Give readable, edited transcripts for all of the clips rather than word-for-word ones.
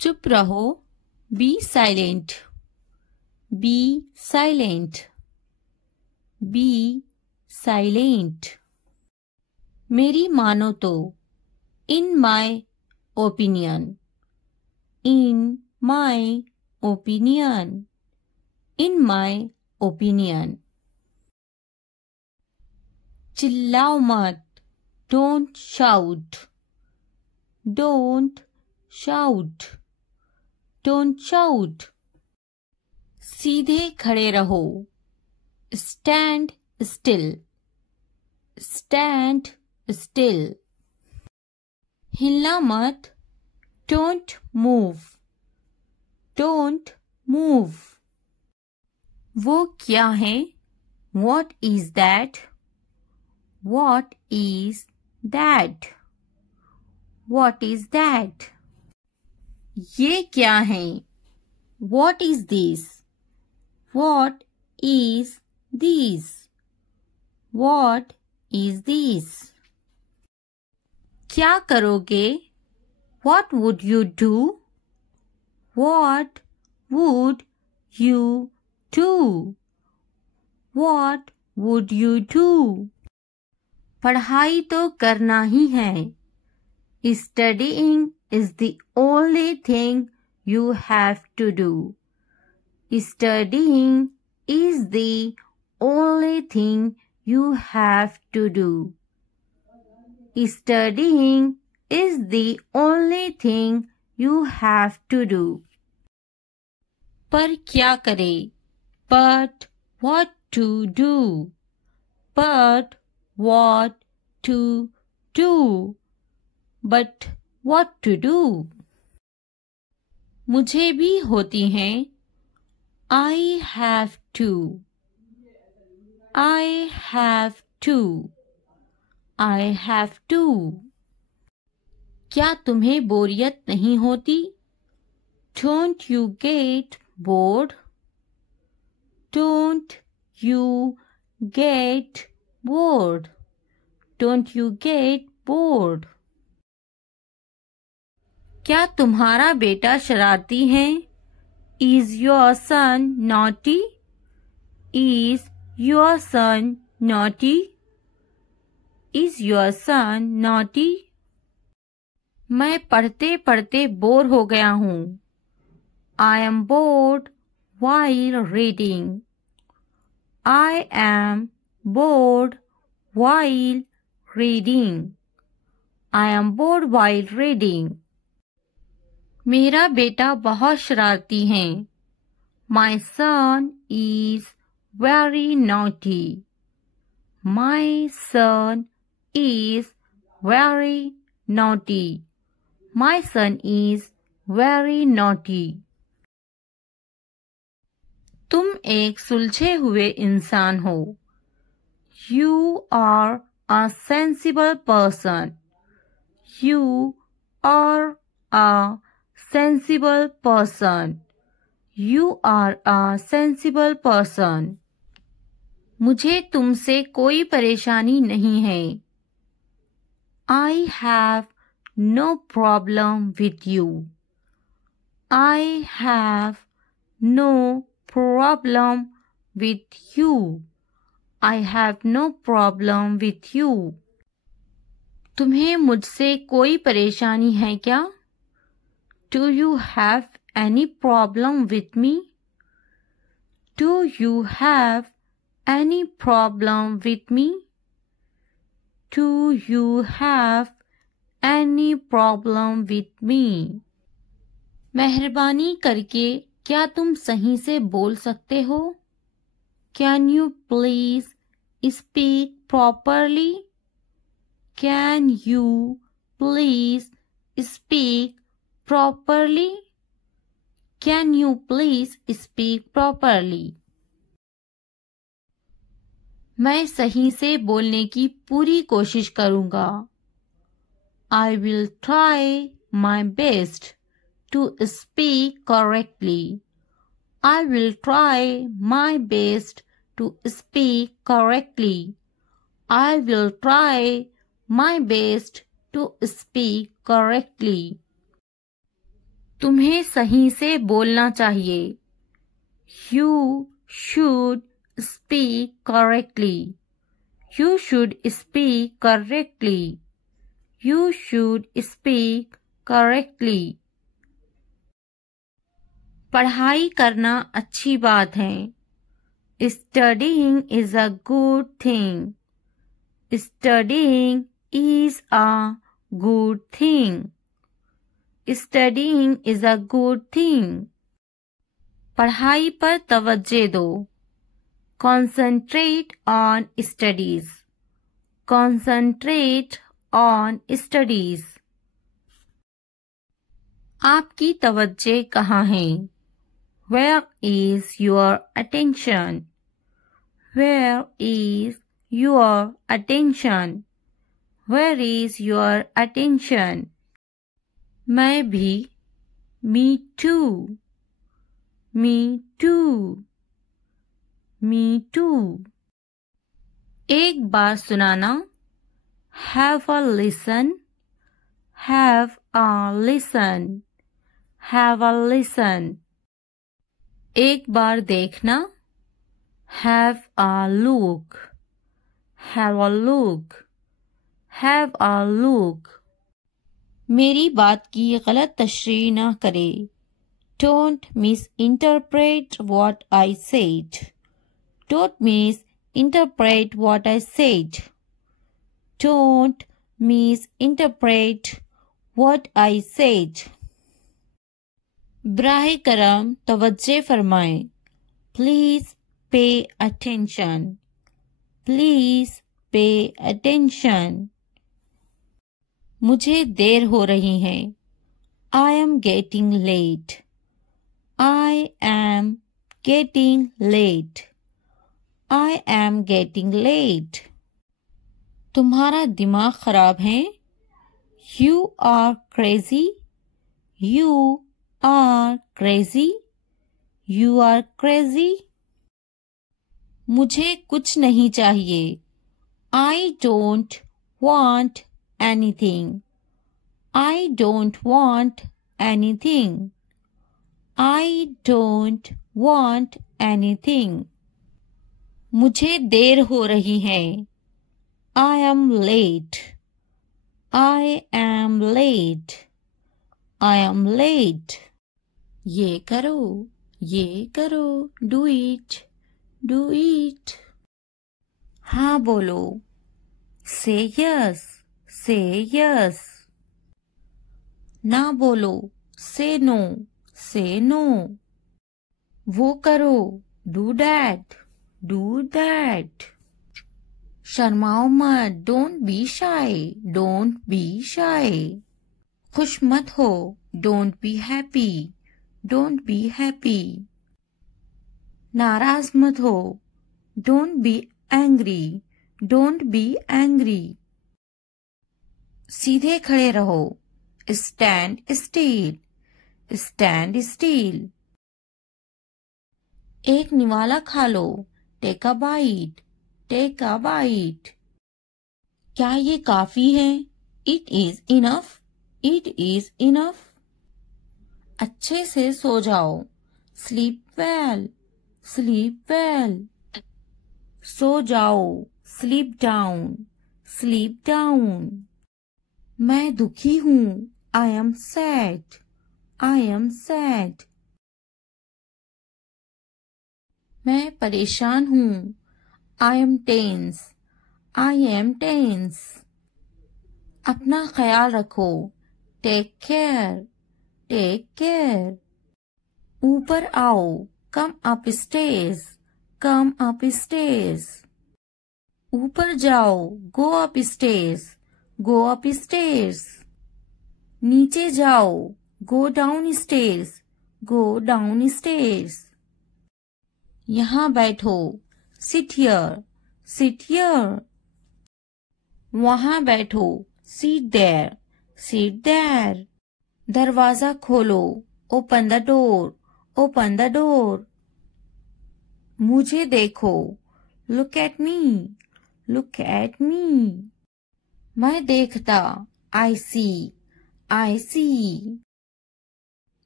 चुप रहो, be silent, be silent, be silent. मेरी मानो तो, in my opinion, in my opinion, in my opinion. चिल्लाओ मत, don't shout, don't shout, don't shout. सीधे खड़े रहो, स्टैंड स्टिल, स्टैंड स्टिल। हिलना मत, डोंट मूव, डोंट मूव। वो क्या है, what is that, what is that, what is that. ये क्या है, what is this, what is this, what is this. क्या करोगे, what would you do, what would you do, what would you do. पढ़ाई तो करना ही है, studying is the only thing you have to do. Studying is the only thing you have to do. Studying is the only thing you have to do. पर क्या करे, but what to do, but what to do, but what to do। मुझे भी होती हैं, I have to, I have to, I have to। क्या तुम्हें बोरियत नहीं होती, don't you get bored, don't you get bored, don't you get bored। क्या तुम्हारा बेटा शरारती है, Is your son naughty, Is your son naughty, Is your son naughty। मैं पढ़ते पढ़ते बोर हो गया हूँ, I am bored while reading, I am bored while reading, I am bored while reading। मेरा बेटा बहुत शरारती है, My son is very naughty, My son is very naughty, My son is very naughty। तुम एक सुलझे हुए इंसान हो, You are a sensible person, You are a sensible person, you are a sensible person। मुझे तुमसे कोई परेशानी नहीं है, I have no problem with you, I have no problem with you, I have no problem with you। तुम्हें मुझसे कोई परेशानी है क्या, Do you have any problem with me, Do you have any problem with me, Do you have any problem with me। मेहरबानी करके क्या तुम सही से बोल सकते हो, Can you please speak properly, Can you please speak properly, Can you please speak properly। मैं सही से बोलने की पूरी कोशिश करूंगा, I will try my best to speak correctly, I will try my best to speak correctly, I will try my best to speak correctly। तुम्हें सही से बोलना चाहिए। You should speak correctly. You should speak correctly. You should speak correctly. पढ़ाई करना अच्छी बात है। Studying is a good thing. Studying is a good thing. Studying is a good thing. पढ़ाई पर तवज्जो दो। Concentrate on studies. Concentrate on studies. आपकी तवज्जो कहाँ है? Where is your attention? Where is your attention? Where is your attention? मैं भी। Me too. Me too. Me too. एक बार सुनाना। Have a listen. Have a listen. Have a listen. एक बार देखना। Have a look. Have a look. Have a look. मेरी बात की गलत तशरीह ना करे। Don't misinterpret what I said. Don't misinterpret what I said. Don't misinterpret what I said. बराह करम तवज्जो फरमाएं। Please pay attention. Please pay attention. मुझे देर हो रही है। I am getting late. I am getting late. I am getting late. तुम्हारा दिमाग खराब है। You are crazy. You are crazy. You are crazy. मुझे कुछ नहीं चाहिए। I don't want anything. I don't want anything. I don't want anything. मुझे देर हो रही है। I am late. I am late. I am late. ये करो, ये करो, do it, do it. हाँ बोलो। Say yes, say yes. ना बोलो। Say no, say no. वो करो, do that, do that. शर्माओ मत, don't be shy, don't be shy. खुश मत हो, don't be happy, don't be happy. नाराज मत हो, don't be angry, don't be angry. सीधे खड़े रहो, stand still, stand still. एक निवाला खा लो, take a bite, take a bite. क्या ये काफी है? It is enough, it is enough. अच्छे से सो जाओ, sleep well, sleep well. सो जाओ, sleep down, sleep down. मैं दुखी हूँ, I am sad, I am sad. मैं परेशान हूँ, I am tense, I am tense. अपना ख्याल रखो, take care, take care. ऊपर आओ, come upstairs, come upstairs. ऊपर जाओ, go upstairs, go upstairs. नीचे जाओ, go downstairs, go downstairs. यहाँ बैठो, sit here, sit here. वहाँ बैठो, sit there, sit there. दरवाजा खोलो, open the door, open the door. मुझे देखो, look at me, look at me. मैं देखता, I see, I see.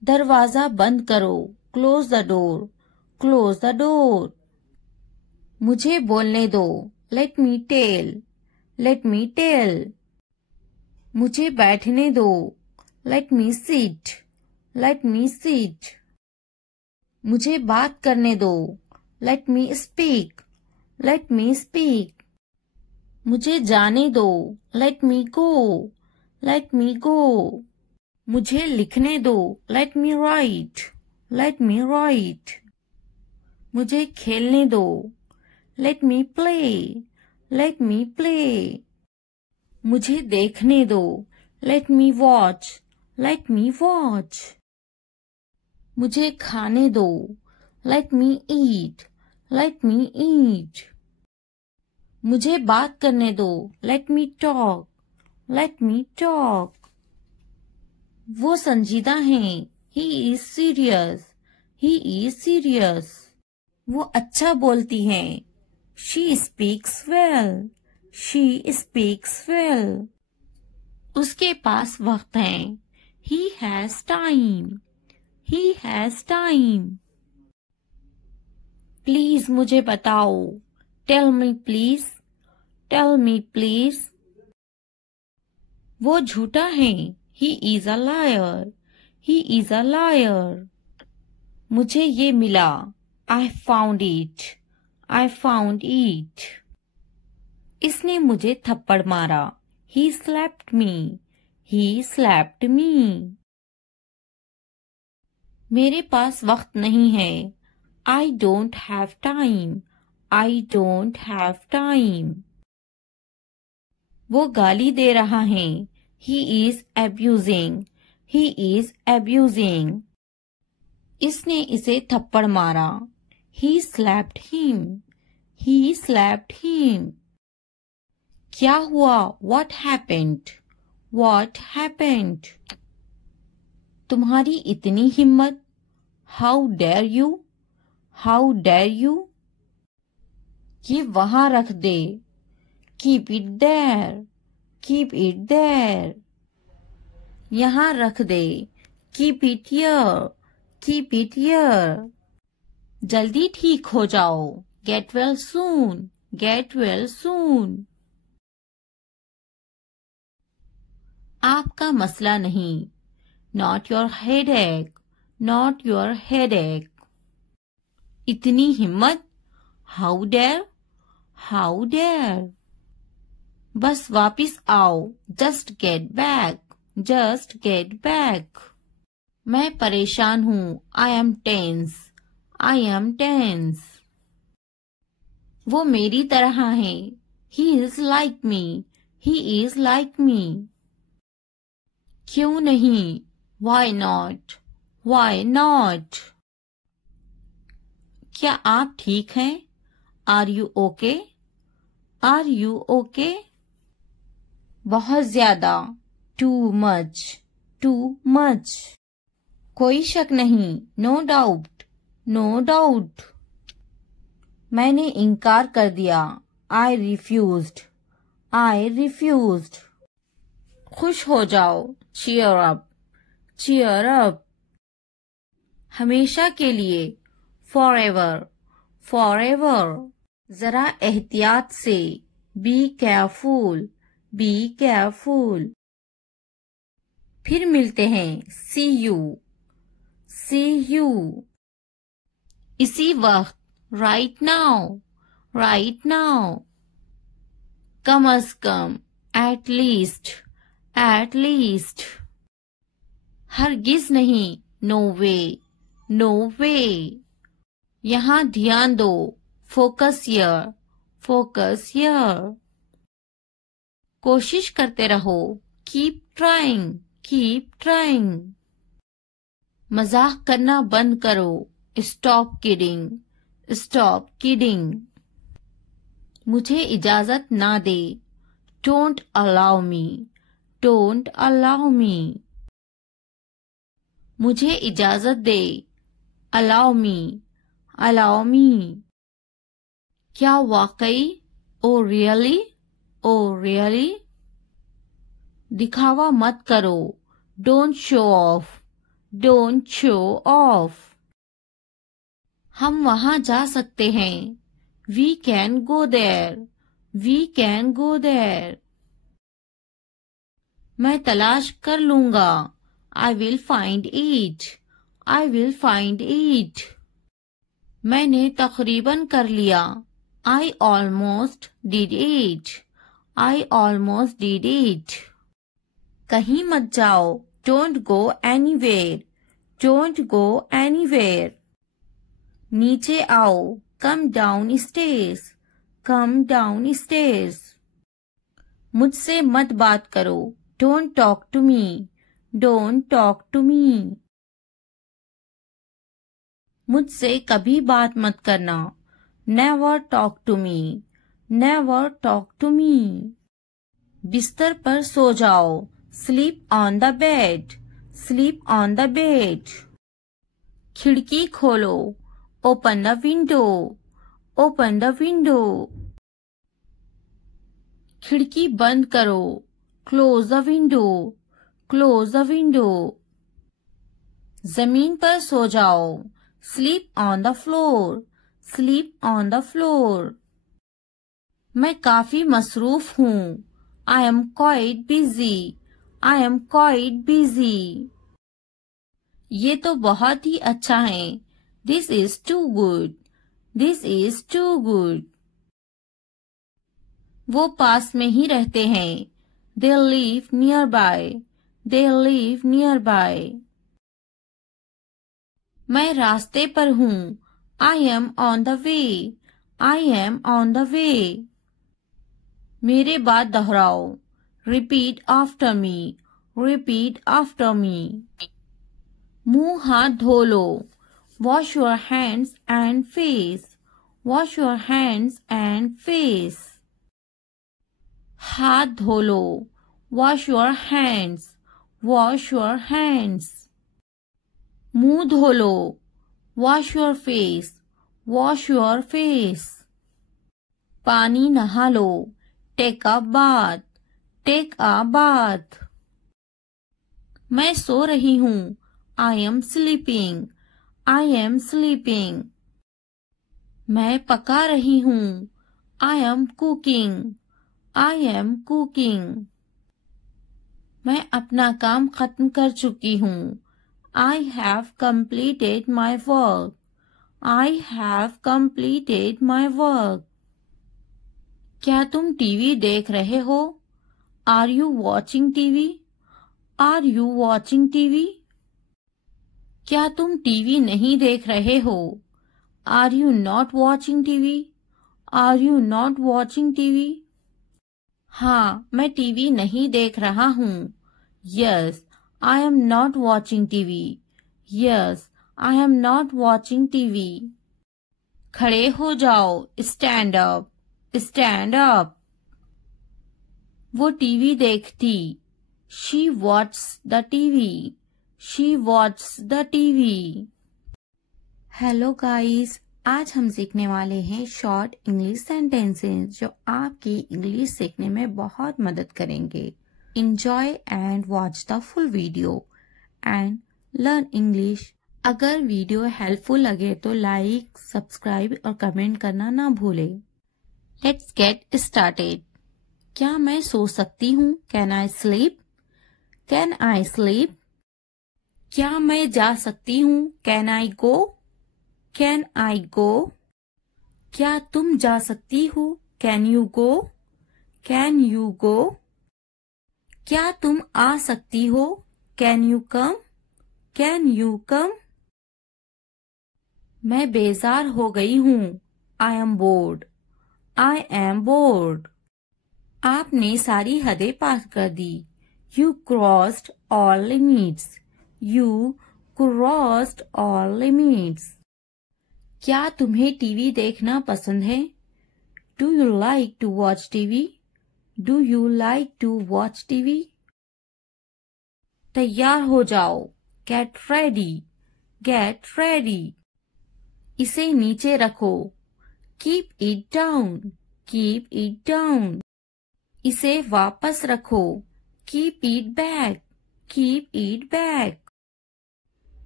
दरवाजा बंद करो, close the door, close the door. मुझे बोलने दो, let me tell, let me tell. मुझे बैठने दो, let me sit, let me sit. मुझे बात करने दो, let me speak, let me speak. मुझे जाने दो, लेट मी गो, लेट मी गो। मुझे लिखने दो, लेट मी राइट, लेट मी राइट। मुझे खेलने दो, लेट मी प्ले, लेट मी प्ले। मुझे देखने दो, लेट मी वॉच, लेट मी वॉच। मुझे खाने दो, लेट मी ईट, लेट मी ईट। मुझे बात करने दो, let me talk, let me talk. वो संजीदा हैं, he is serious, he is serious. वो अच्छा बोलती हैं, she speaks well, she speaks well. उसके पास वक्त है, he has time, he has time। Please मुझे बताओ, tell me please, tell me please. वो झूठा है, he is a liar, he is a liar। मुझे ये मिला, I found it, I found it। इसने मुझे थप्पड़ मारा, he slapped me, he slapped me। मेरे पास वक्त नहीं है, I don't have time, I don't have time। वो गाली दे रहा है, he is abusing, he is abusing। इसने इसे थप्पड़ मारा, he slapped him, he slapped him। क्या हुआ, what happened, what happened। तुम्हारी इतनी हिम्मत, how dare you, how dare you। ये वहां रख दे, keep it there, keep it there। यहाँ रख दे, keep it here, keep it here। जल्दी ठीक हो जाओ, get well soon, get well soon। आपका मसला नहीं, not your headache, not your headache। इतनी हिम्मत, how dare, how dare। बस वापिस आओ, just get back, just get back। मैं परेशान हूँ, I am tense, I am tense। वो मेरी तरह है, he is like me, he is like me। क्यों नहीं, why not, why not। क्या आप ठीक हैं, are you okay, are you okay। बहुत ज्यादा, too much, too much। कोई शक नहीं, no doubt, no doubt। मैंने इनकार कर दिया, I refused, I refused। खुश हो जाओ, cheer up, cheer up। हमेशा के लिए, forever, forever। जरा एहतियात से, be careful, be careful। फिर मिलते हैं, see you, see you। इसी वक्त, right now, right now। Come a come, at least, at least। हरगिज नहीं, no way, no way। यहाँ ध्यान दो, focus here, focus here। कोशिश करते रहो, keep trying, keep trying। मजाक करना बंद करो, stop kidding, stop kidding। मुझे इजाजत ना दे, don't allow me, don't allow me। मुझे इजाजत दे, allow me, allow me। क्या वाकई, oh really, oh really। दिखावा मत करो, don't show off, Don't show off. हम वहाँ जा सकते हैं. We can go there. We can go there. मैं तलाश कर लूँगा. I will find it. I will find it. मैंने तकरीबन कर लिया. I almost did it. I almost did it. कहीं मत जाओ. Don't go anywhere. Don't go anywhere. नीचे आओ. Come down stairs. Come down stairs. मुझसे मत बात करो. Don't talk to me. Don't talk to me. मुझसे कभी बात मत करना. Never talk to me. Never talk to me. बिस्तर पर सो जाओ. Sleep on the bed. Sleep on the bed. खिड़की खोलो. Open the window. Open the window. खिड़की बंद करो. Close the window. Close the window. जमीन पर सो जाओ. Sleep on the floor. Sleep on the floor. मैं काफी मसरूफ हूँ. I am quite busy. I am quite busy. ये तो बहुत ही अच्छा है. This is too good. This is too good. वो पास में ही रहते हैं. They live nearby. They live nearby. मैं रास्ते पर हूँ. I am on the way. I am on the way. मेरे बाद दोहराओ. Repeat after me. Repeat after me. मुंह हाथ धो लो. Wash your hands and face. Wash your hands and face. हाथ धो लो. Wash your hands. Wash your hands. मुंह धो लो. Wash your face. Wash your face. पानी नहा लो. Take a bath. Take a bath. मैं सो रही हूँ. I am sleeping. I am sleeping. मैं पका रही हूँ. I am cooking. I am cooking. मैं अपना काम खत्म कर चुकी हूँ. I have completed my work. I have completed my work. क्या तुम टीवी देख रहे हो? Are you watching TV? Are you watching TV? क्या तुम टीवी नहीं देख रहे हो? Are you not watching TV? Are you not watching TV? हाँ, मैं टीवी नहीं देख रहा हूँ. Yes, I am not watching TV. Yes, I am not watching TV. खड़े हो जाओ. Stand up. Stand up. वो टीवी देखती. She watches the TV. She watches the TV. Hello guys, आज हम सीखने वाले हैं शॉर्ट इंग्लिश सेंटेंसेस जो आपकी इंग्लिश सीखने में बहुत मदद करेंगे. Enjoy and watch the full video and learn English. अगर वीडियो हेल्पफुल लगे तो लाइक, सब्सक्राइब और कमेंट करना ना भूलें. Let's get started. क्या मैं सो सकती हूँ? Can I sleep? Can I sleep? क्या मैं जा सकती हूँ? Can I go? Can I go? क्या तुम जा सकती हो? Can you go? Can you go? क्या तुम आ सकती हो? Can you come? Can you come? मैं बेजार हो गई हूँ. I am bored. I am bored. आपने सारी हदें पार कर दी. You crossed all limits. You crossed all limits. क्या तुम्हें टीवी देखना पसंद है? Do you like to watch TV? Do you like to watch TV? तैयार हो जाओ. Get ready. Get ready. इसे नीचे रखो. Keep it down. Keep it down. इसे वापस रखो. Keep it back. Keep it back.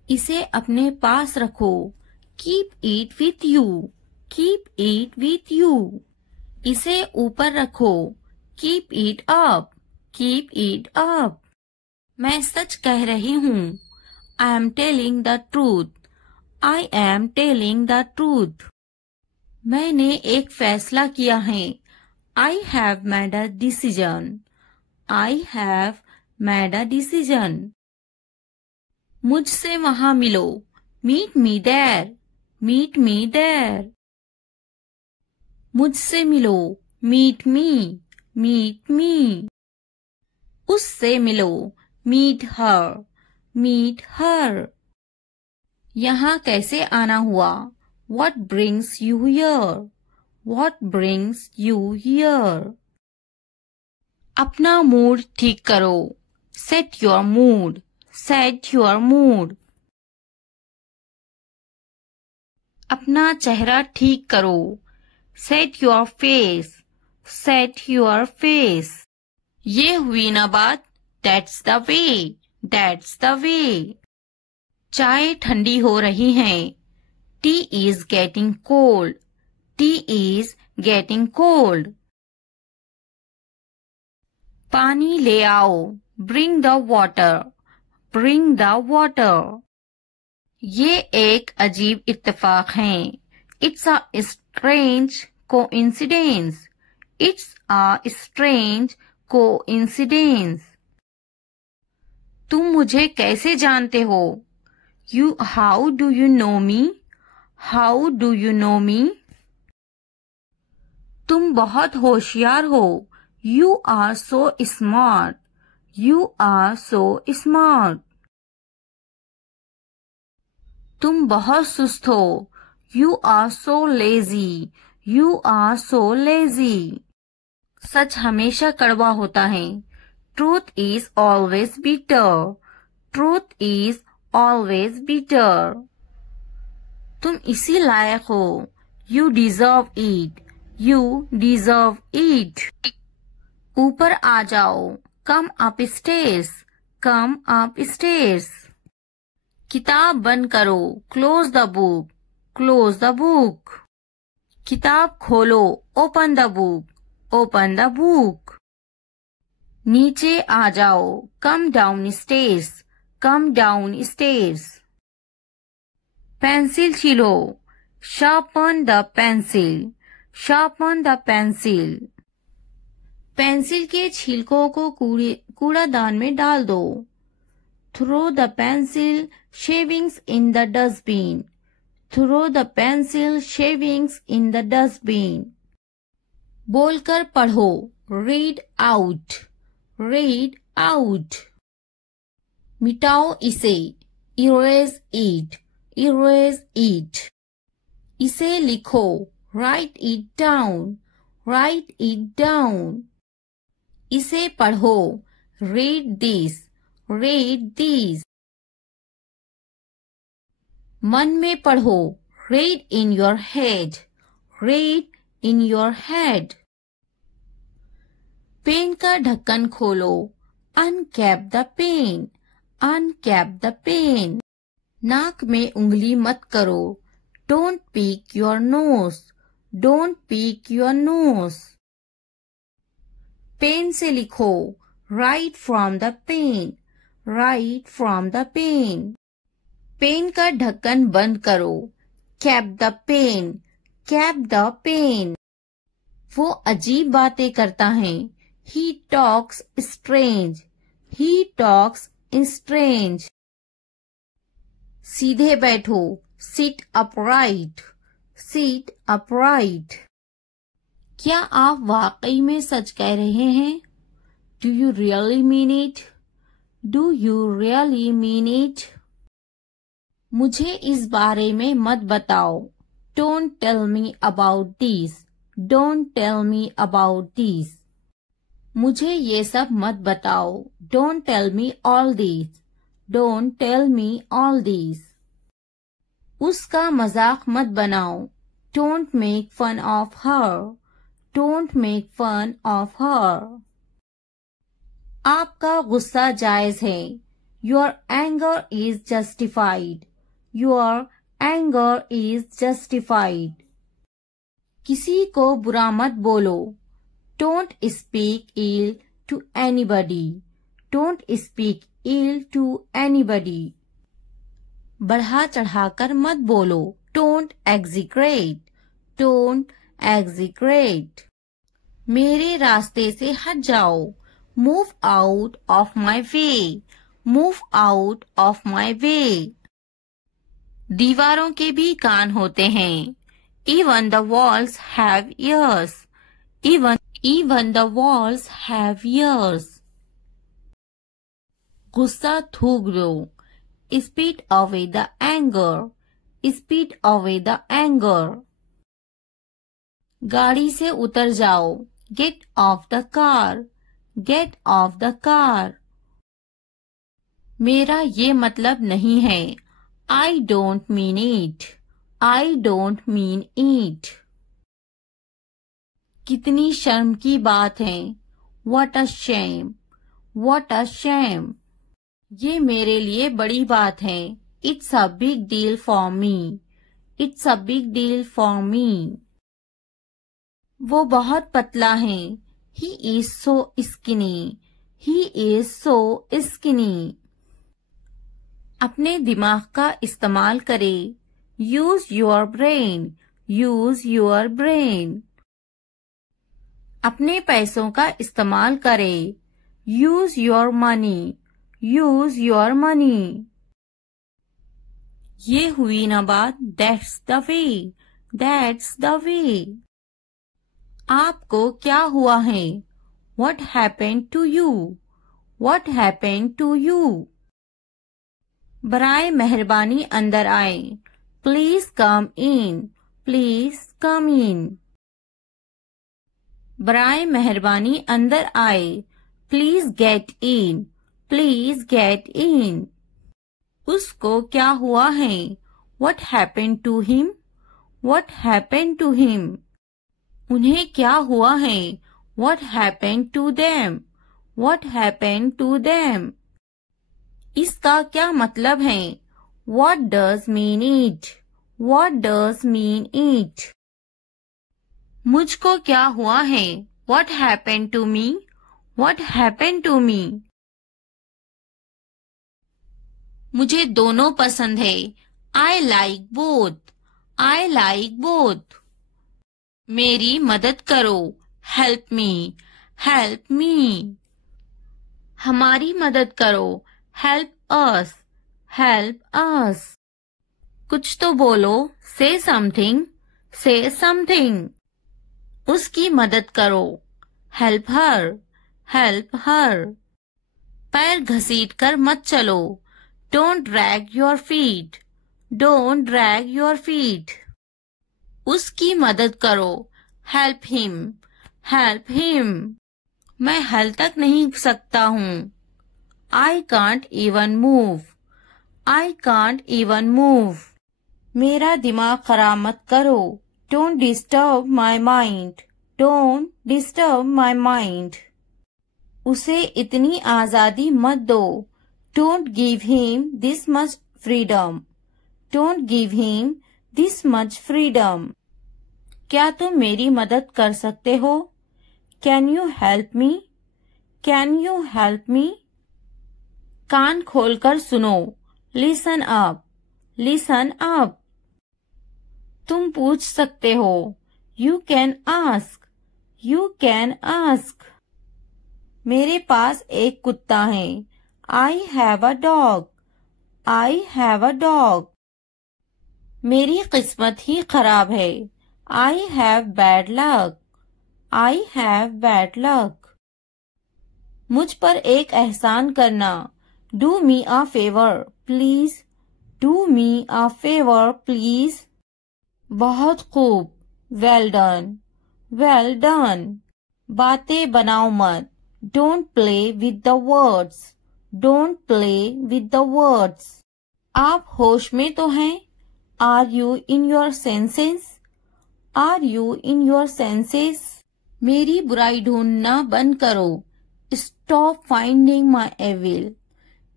इसे अपने पास रखो. Keep it with you. Keep it with you. इसे ऊपर रखो. Keep it up. Keep it up. मैं सच कह रही हूँ. I am telling the truth. I am telling the truth. मैंने एक फैसला किया है. I have made a decision. I have made a decision. मुझसे वहां मिलो. Meet me there. Meet me there. मुझसे मिलो. Meet me. Meet me. उससे मिलो. Meet her. Meet her. यहाँ कैसे आना हुआ? What brings you here? What brings you here? अपना मूड ठीक करो. Set your mood. Set your mood. अपना चेहरा ठीक करो. Set your face. Set your face. ये हुई ना बात. That's the way. That's the way. चाय ठंडी हो रही है. Tea is getting cold. Tea is getting cold. पानी ले आओ. Bring the water. Bring the water. ये एक अजीब इत्तेफाक है. It's a strange coincidence. It's a strange coincidence. तुम मुझे कैसे जानते हो? How do you know me? How do you know me? तुम बहुत होशियार हो. You are so smart. You are so smart. तुम बहुत सुस्त हो. You are so lazy. You are so lazy. सच हमेशा कड़वा होता है. Truth is always bitter. Truth is always bitter. तुम इसी लायक हो. You deserve it. You deserve it. ऊपर आ जाओ. Come upstairs. Come upstairs. किताब बंद करो. Close the book. Close the book. किताब खोलो. Open the book. Open the book. नीचे आ जाओ. Come downstairs. Come downstairs. Pencil छीलो. Sharpen the pencil. Sharpen the pencil. Pencil के छिलकों को कूड़ादान में डाल दो. Throw the pencil shavings in the dustbin. Throw the pencil shavings in the dustbin. बोलकर पढ़ो. Read out. Read out. मिटाओ इसे. Erase it. Erase it. इसे लिखो. Write it down. Write it down. इसे पढ़ो. Read this. Read this. मन में पढ़ो. Read in your head. Read in your head. Pen का ढक्कन खोलो. Uncap the pen. Uncap the pen. नाक में उंगली मत करो. Don't pick your nose. Don't pick your nose. Pen से लिखो. Write from the pen. Write from the pen. Pen का ढक्कन बंद करो. Cap the pen. Cap the pen. वो अजीब बातें करता है. He talks strange. He talks strange. सीधे बैठो. Sit upright. Sit upright. क्या आप वाकई में सच कह रहे हैं? Do you really mean it? Do you really mean it? मुझे इस बारे में मत बताओ. Don't tell me about this. Don't tell me about this. मुझे ये सब मत बताओ. Don't tell me all this. Don't tell me all this. उसका मजाक मत बनाओ. Don't make fun of her. Don't make fun of her. आपका गुस्सा जायज है. Your anger is justified. Your anger is justified. किसी को बुरा मत बोलो. Don't speak ill to anybody. Don't speak ill to anybody. बढ़ा चढ़ाकर मत बोलो. Don't exaggerate. Don't exaggerate. मेरे रास्ते से हट जाओ. Move out of my way. Move out of my way. दीवारों के भी कान होते हैं. Even the walls have ears. Even the walls have ears. गुस्सा थूक दो. Spit away the anger. Spit away the anger. गाड़ी से उतर जाओ. Get off the car. Get off the car. मेरा ये मतलब नहीं है. I don't mean it. I don't mean it. कितनी शर्म की बात है. What a shame. What a shame. ये मेरे लिए बड़ी बात है. It's a big deal for me. It's a big deal for me. वो बहुत पतला है. He is so skinny. He is so skinny. अपने दिमाग का इस्तेमाल करें. Use your brain. Use your brain. अपने पैसों का इस्तेमाल करें. Use your money. Use your money. ये हुई ना बात. That's the way. That's the way. आपको क्या हुआ है? What happened to you? What happened to you? बराए मेहरबानी अंदर आए. Please come in. Please come in. बराए मेहरबानी अंदर आए. Please get in. Please get in. उसको क्या हुआ है? What happened to him? What happened to him? उन्हें क्या हुआ है? What happened to them? What happened to them? इसका क्या मतलब है? What does mean it? What does mean it? मुझको क्या हुआ है? What happened to me? What happened to me? मुझे दोनों पसंद है. I like both. I like both. मेरी मदद करो. Help me. Help me. हमारी मदद करो. Help us. Help us. कुछ तो बोलो. Say something. Say something. उसकी मदद करो. Help her. Help her. पैर घसीट कर मत चलो. Don't drag your feet. Don't drag your feet. उसकी मदद करो. Help him. Help him. मैं हल तक नहीं सकता हूँ. I can't even move. I can't even move. मेरा दिमाग खराब मत करो. Don't disturb my mind. Don't disturb my mind. उसे इतनी आजादी मत दो. Don't give him this much freedom. Don't give him this much freedom. क्या तुम मेरी मदद कर सकते हो? Can you help me? Can you help me? कान खोलकर सुनो. Listen up. Listen up. तुम पूछ सकते हो. You can ask. You can ask. मेरे पास एक कुत्ता है. I have a dog. I have a dog. मेरी किस्मत ही खराब है. I have bad luck. I have bad luck. मुझ पर एक एहसान करना. Do me a favor, please. Do me a favor, please. बहुत खूब. Well done. Well done. बातें बनाओ मत. Don't play with the words. Don't play with the words. आप होश में तो हैं? Are you in your senses? Are you in your senses? मेरी बुराई ढूंढना बंद करो. Stop finding my evil.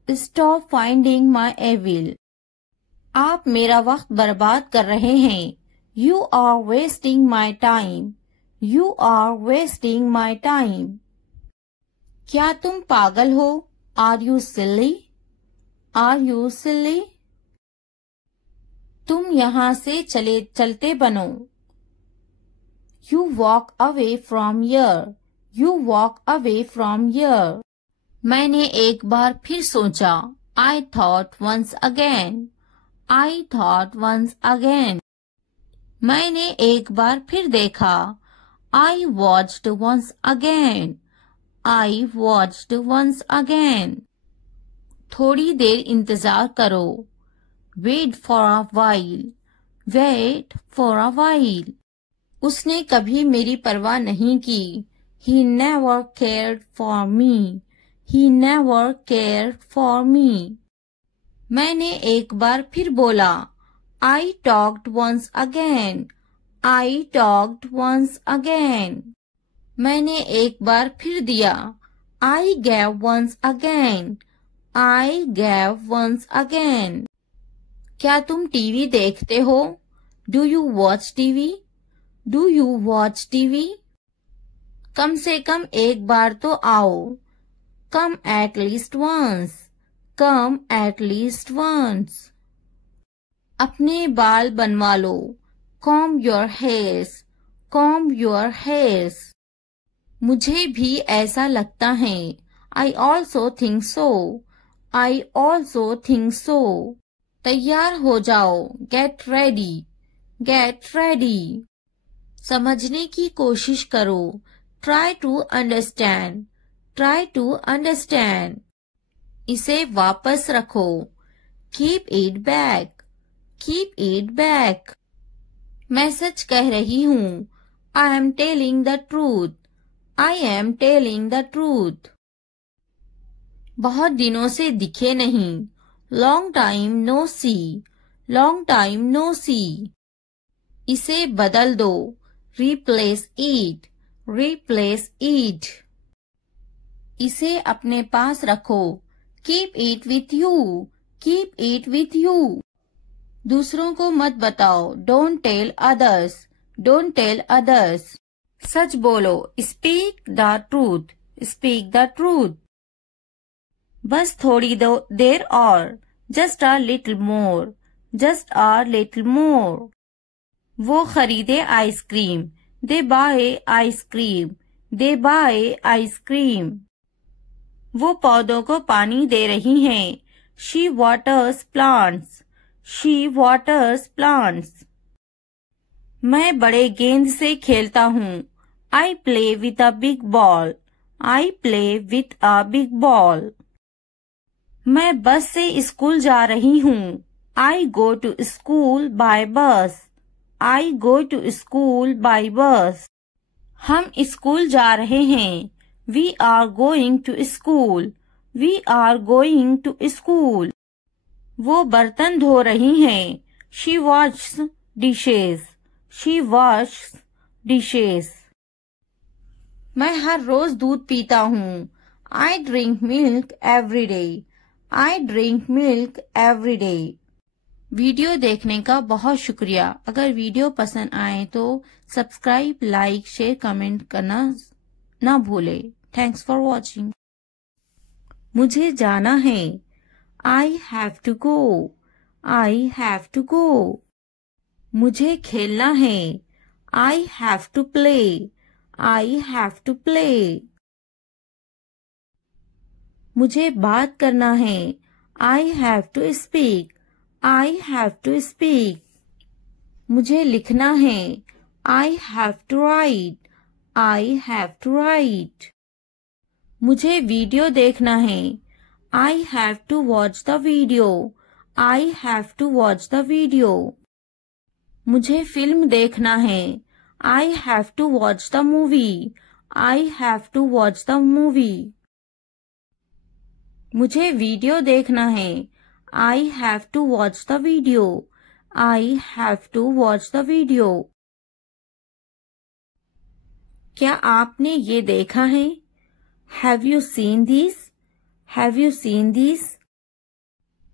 Stop finding my evil. आप मेरा वक्त बर्बाद कर रहे हैं. You are wasting my time. You are wasting my time. क्या तुम पागल हो? Are you silly? Are you silly? तुम यहाँ से चलते बनो. You walk away from here. You walk away from here. मैंने एक बार फिर सोचा. I thought once again. I thought once again. मैंने एक बार फिर देखा. I watched once again. I watched once again. थोड़ी देर इंतजार करो. Wait for a while. Wait for a while. उसने कभी मेरी परवाह नहीं की. He never cared for me. He never cared for me. मैंने एक बार फिर बोला. I talked once again. I talked once again. मैंने एक बार फिर दिया. I gave once again. I gave once again. क्या तुम टीवी देखते हो? Do you watch TV? Do you watch TV? कम से कम एक बार तो आओ. Come at least once. Come at least once. अपने बाल बनवा लो. Comb your hairs. Comb your hairs. मुझे भी ऐसा लगता है. I also think so. I also think so. तैयार हो जाओ. Get ready. Get ready. समझने की कोशिश करो. Try to understand. Try to understand. इसे वापस रखो. Keep it back. Keep it back. मैं सच कह रही हूँ. I am telling the truth. I am telling the truth. बहुत दिनों से दिखे नहीं. Long time no see. Long time no see. इसे बदल दो. Replace it. Replace it. इसे अपने पास रखो. Keep it with you. Keep it with you. दूसरों को मत बताओ. Don't tell others. Don't tell others. सच बोलो. Speak the truth. Speak the truth. बस थोड़ी देर और. Just a little more. Just a little more. वो खरीदे ice cream. They buy ice cream. They buy ice cream. वो पौधों को पानी दे रही हैं. She waters plants. She waters plants. मैं बड़े गेंद से खेलता हूँ. I play with a big ball. I play with a big ball. मैं बस से स्कूल जा रही हूँ. I go to school by bus. I go to school by bus. हम स्कूल जा रहे हैं. We are going to school. We are going to school. वो बर्तन धो रही हैं. She washes dishes. She washes dishes. मैं हर रोज दूध पीता हूँ. I drink milk every day. I drink milk every day. Video देखने का बहुत शुक्रिया. अगर वीडियो पसंद आए तो सब्सक्राइब, लाइक, शेयर, कमेंट करना ना भूले. Thanks for watching. मुझे जाना है. I have to go. I have to go. मुझे खेलना है. I have to play. I have to play. मुझे बात करना है. I have to speak. I have to speak. मुझे लिखना है. I have to write. I have to write. मुझे वीडियो देखना है. I have to watch the video. I have to watch the video. मुझे फिल्म देखना है. I have to watch the movie. I have to watch the movie. मुझे video देखना है. I have to watch the video. I have to watch the video. क्या आपने ये देखा है? Have you seen this? Have you seen this?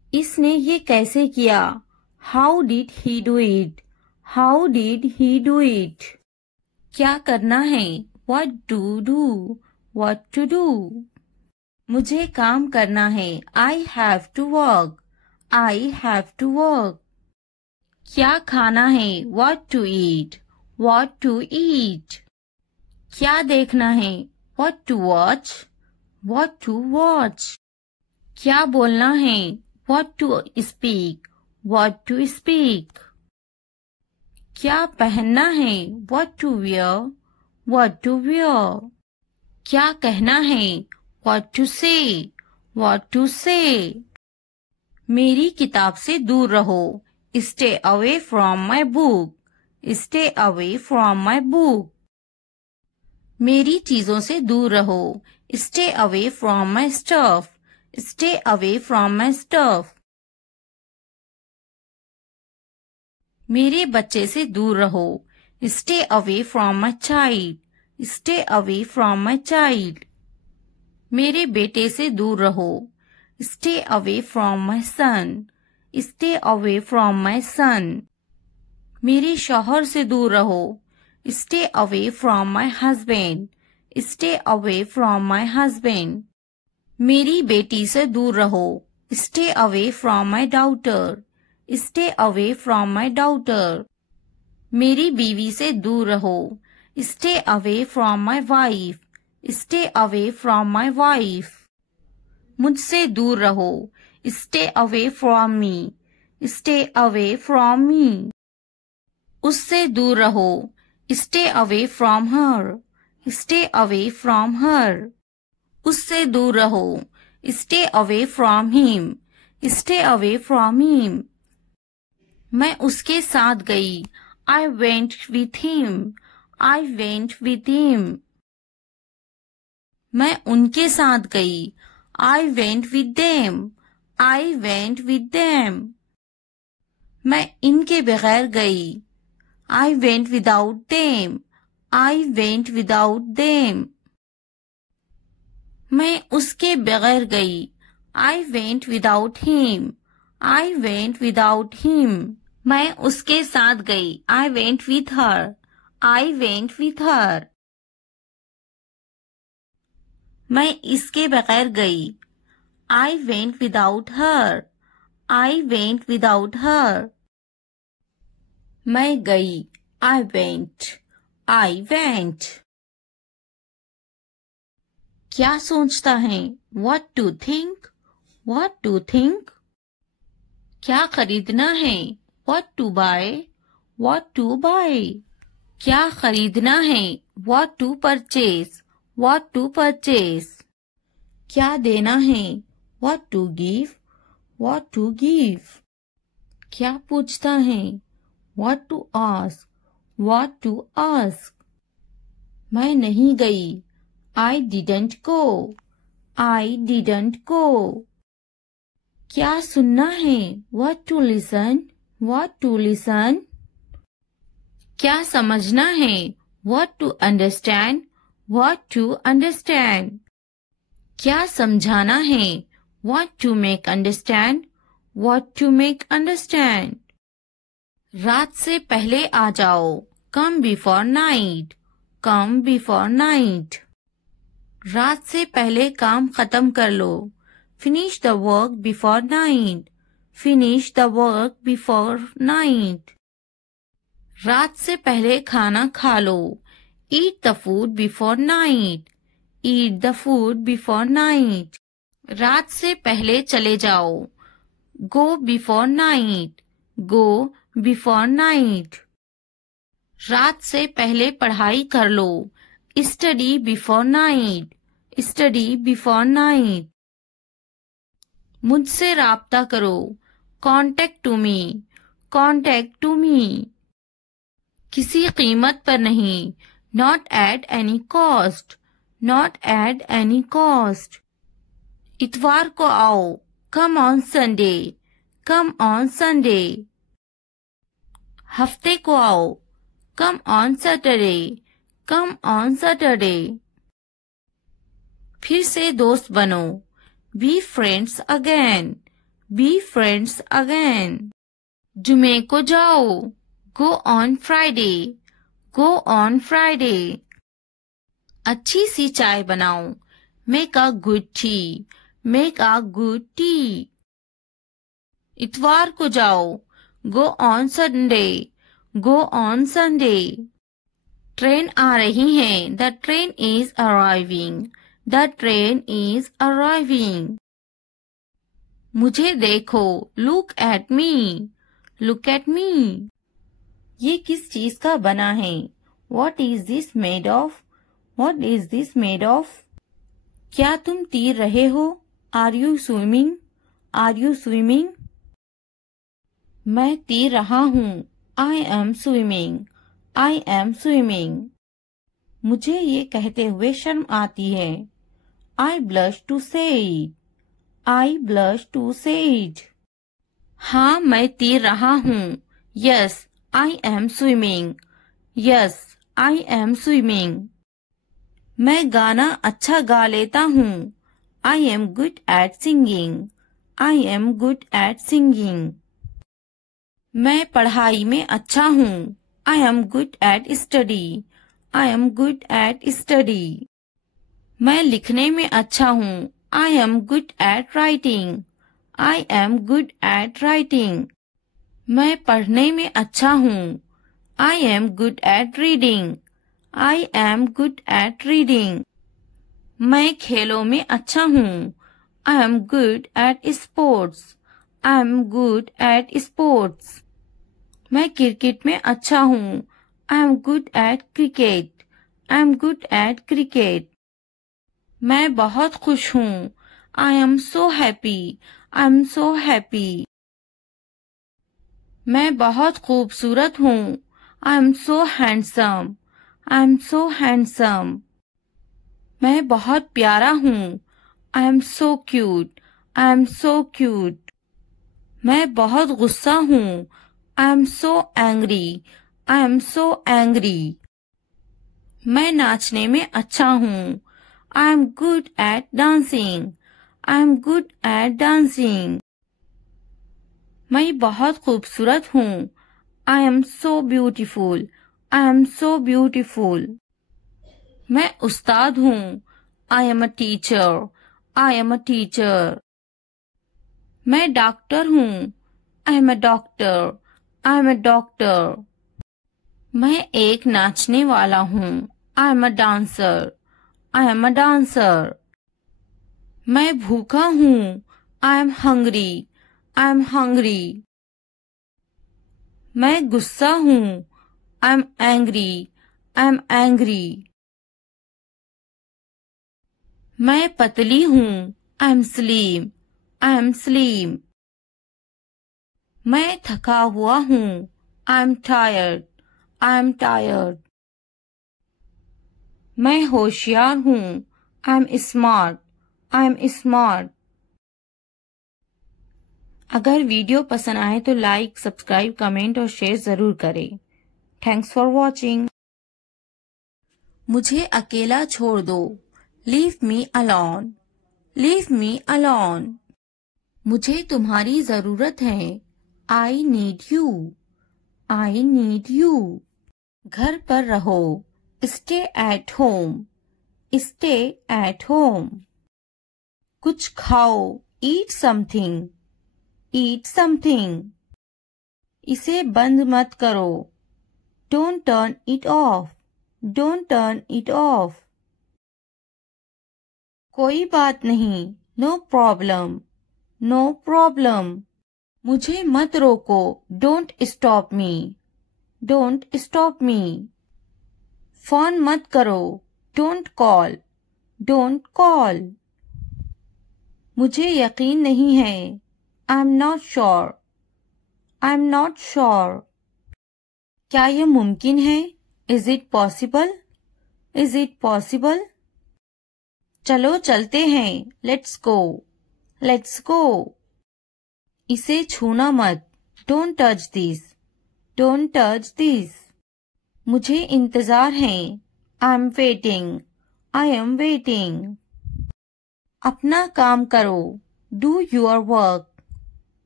इसने ये कैसे किया? How did he do it? How did he do it? क्या करना है? What to do? What to do? मुझे काम करना है। I have to work. I have to work. क्या खाना है? What to eat? What to eat? क्या देखना है? What to watch? What to watch? क्या बोलना है? What to speak? What to speak? क्या पहनना है? What to wear? What to wear? क्या कहना है? What to say? What to say? मेरी किताब से दूर रहो। Stay away from my book. Stay away from my book. मेरी चीजों से दूर रहो। Stay away from my stuff. Stay away from my stuff. मेरे बच्चे से दूर रहो। Stay away from my child. Stay away from my child. मेरे बेटे से दूर रहो। Stay away from my son. Stay away from my सन। मेरे शौहर से दूर रहो। Stay away from my husband. Stay away from my husband. मेरी बेटी से दूर रहो। Stay away from my daughter. Stay away from my daughter. मेरी बीवी से दूर रहो। Stay away from my wife. Stay away from my wife. मुझसे दूर रहो। Stay away from me. Stay away from me. उससे दूर रहो। Stay away from her. Stay away from her. उससे दूर रहो। Stay away from him. Stay away from him. मैं उसके साथ गई। I went with him. I went with him. मैं उनके साथ गई। I went with them. I went with them. मैं इनके बगैर गई। I went without them. I went without them. मैं उसके बगैर गई। I went without him. I went without him. मैं उसके साथ गई। I went with her. I went with her. मैं इसके बगैर गई। I went without her. I went without her. मैं गई। I went. I went. क्या सोचता है? What to think? What to think? क्या खरीदना है? What to buy? What to buy? क्या खरीदना है? What to purchase? What to purchase? क्या देना है? What to give? What to give? क्या पूछता है? What to ask? What to ask? मैं नहीं गई। I didn't go. I didn't go. क्या सुनना है? What to listen? What to listen? क्या समझना है? What to understand? What to understand? क्या समझाना है? What to make understand? What to make understand? रात से पहले आ जाओ। Come before night. Come before night. रात से पहले काम खत्म कर लो। Finish the work before night. Finish the work before night. रात से पहले खाना खा लो। Eat the food before night. Eat the food before night. रात से पहले चले जाओ। Go before night. Go before night. रात से पहले पढ़ाई कर लो। Study before night. Study before night. मुझसे राब्ता करो। Contact to me. Contact to me. किसी कीमत पर नहीं। Not at any cost. Not at any cost. इतवार को आओ। Come on Sunday. Come on Sunday. हफ्ते को आओ। Come on Saturday. Come on Saturday. फिर से दोस्त बनो। Be friends again. Be friends again. जुमे को जाओ. Go on Friday. Go on Friday. अच्छी सी चाय बनाओ. Make a good tea. Make a good tea. इतवार को जाओ. Go on Sunday. Go on Sunday. Train आ रही है. The train is arriving. The train is arriving. मुझे देखो. Look at me. Look at me. ये किस चीज का बना है? What is this made of? What is this made of? क्या तुम तैर रहे हो? Are you swimming? Are you swimming? मैं तैर रहा हूँ. I am swimming. I am swimming. मुझे ये कहते हुए शर्म आती है. I blush to say it. I blush to say it. हाँ, मैं तैर रहा हूँ. Yes, I am swimming. Yes, I am swimming. मैं गाना अच्छा गा लेता हूँ. I am good at singing. I am good at singing. मैं पढ़ाई में अच्छा हूँ. I am good at study. I am good at study. मैं लिखने में अच्छा हूँ. I am good at writing. I am good at writing. मैं पढ़ने में अच्छा हूँ. I am good at reading. I am good at reading. मैं खेलों में अच्छा हूँ. I am good at sports. I am good at sports. मैं क्रिकेट में अच्छा हूँ. I am good at cricket. I am good at cricket. मैं बहुत खुश हूँ. I am so happy. I am so happy. मैं बहुत खूबसूरत हूँ. I am so handsome. I am so handsome. मैं बहुत प्यारा हूँ. I am so cute. I am so cute. मैं बहुत गुस्सा हूँ. I am so angry. I am so angry. मैं नाचने में अच्छा हूँ. I am good at dancing. I am good at dancing. मैं बहुत खूबसूरत हूँ. I am so beautiful. I am so beautiful. मैं उस्ताद हूँ. I am a teacher. I am a teacher. मैं डॉक्टर हूँ. I am a doctor. I am a doctor. मैं एक नाचने वाला हूँ. I am a dancer. I am a dancer. मैं भूखा हूँ. I am hungry. I am hungry. मैं गुस्सा हूँ. I am angry. I am angry. मैं पतली हूँ. I am slim. I am slim. मैं थका हुआ हूँ. I am tired. I am tired. मैं होशियार हूँ. I am smart. I am smart. अगर वीडियो पसंद आए तो लाइक, सब्सक्राइब, कमेंट और शेयर जरूर करें. Thanks for watching. मुझे अकेला छोड़ दो. Leave me alone. Leave me alone. मुझे तुम्हारी जरूरत है. I need you. I need you. घर पर रहो. Stay at home. Stay at home. कुछ खाओ. Eat something. Eat something. इसे बंद मत करो. Don't turn it off. Don't turn it off. कोई बात नहीं. No problem. No problem. मुझे मत रोको. Don't stop me. Don't stop me. Phone मत करो. Don't call. Don't call. मुझे यकीन नहीं है. I'm not sure. I'm not sure. क्या यह मुमकिन है? Is it possible? Is it possible? चलो चलते हैं. Let's go. Let's go. इसे छूना मत. Don't touch this. Don't touch this. मुझे इंतजार है. I'm waiting. I am waiting. अपना काम करो. Do your work.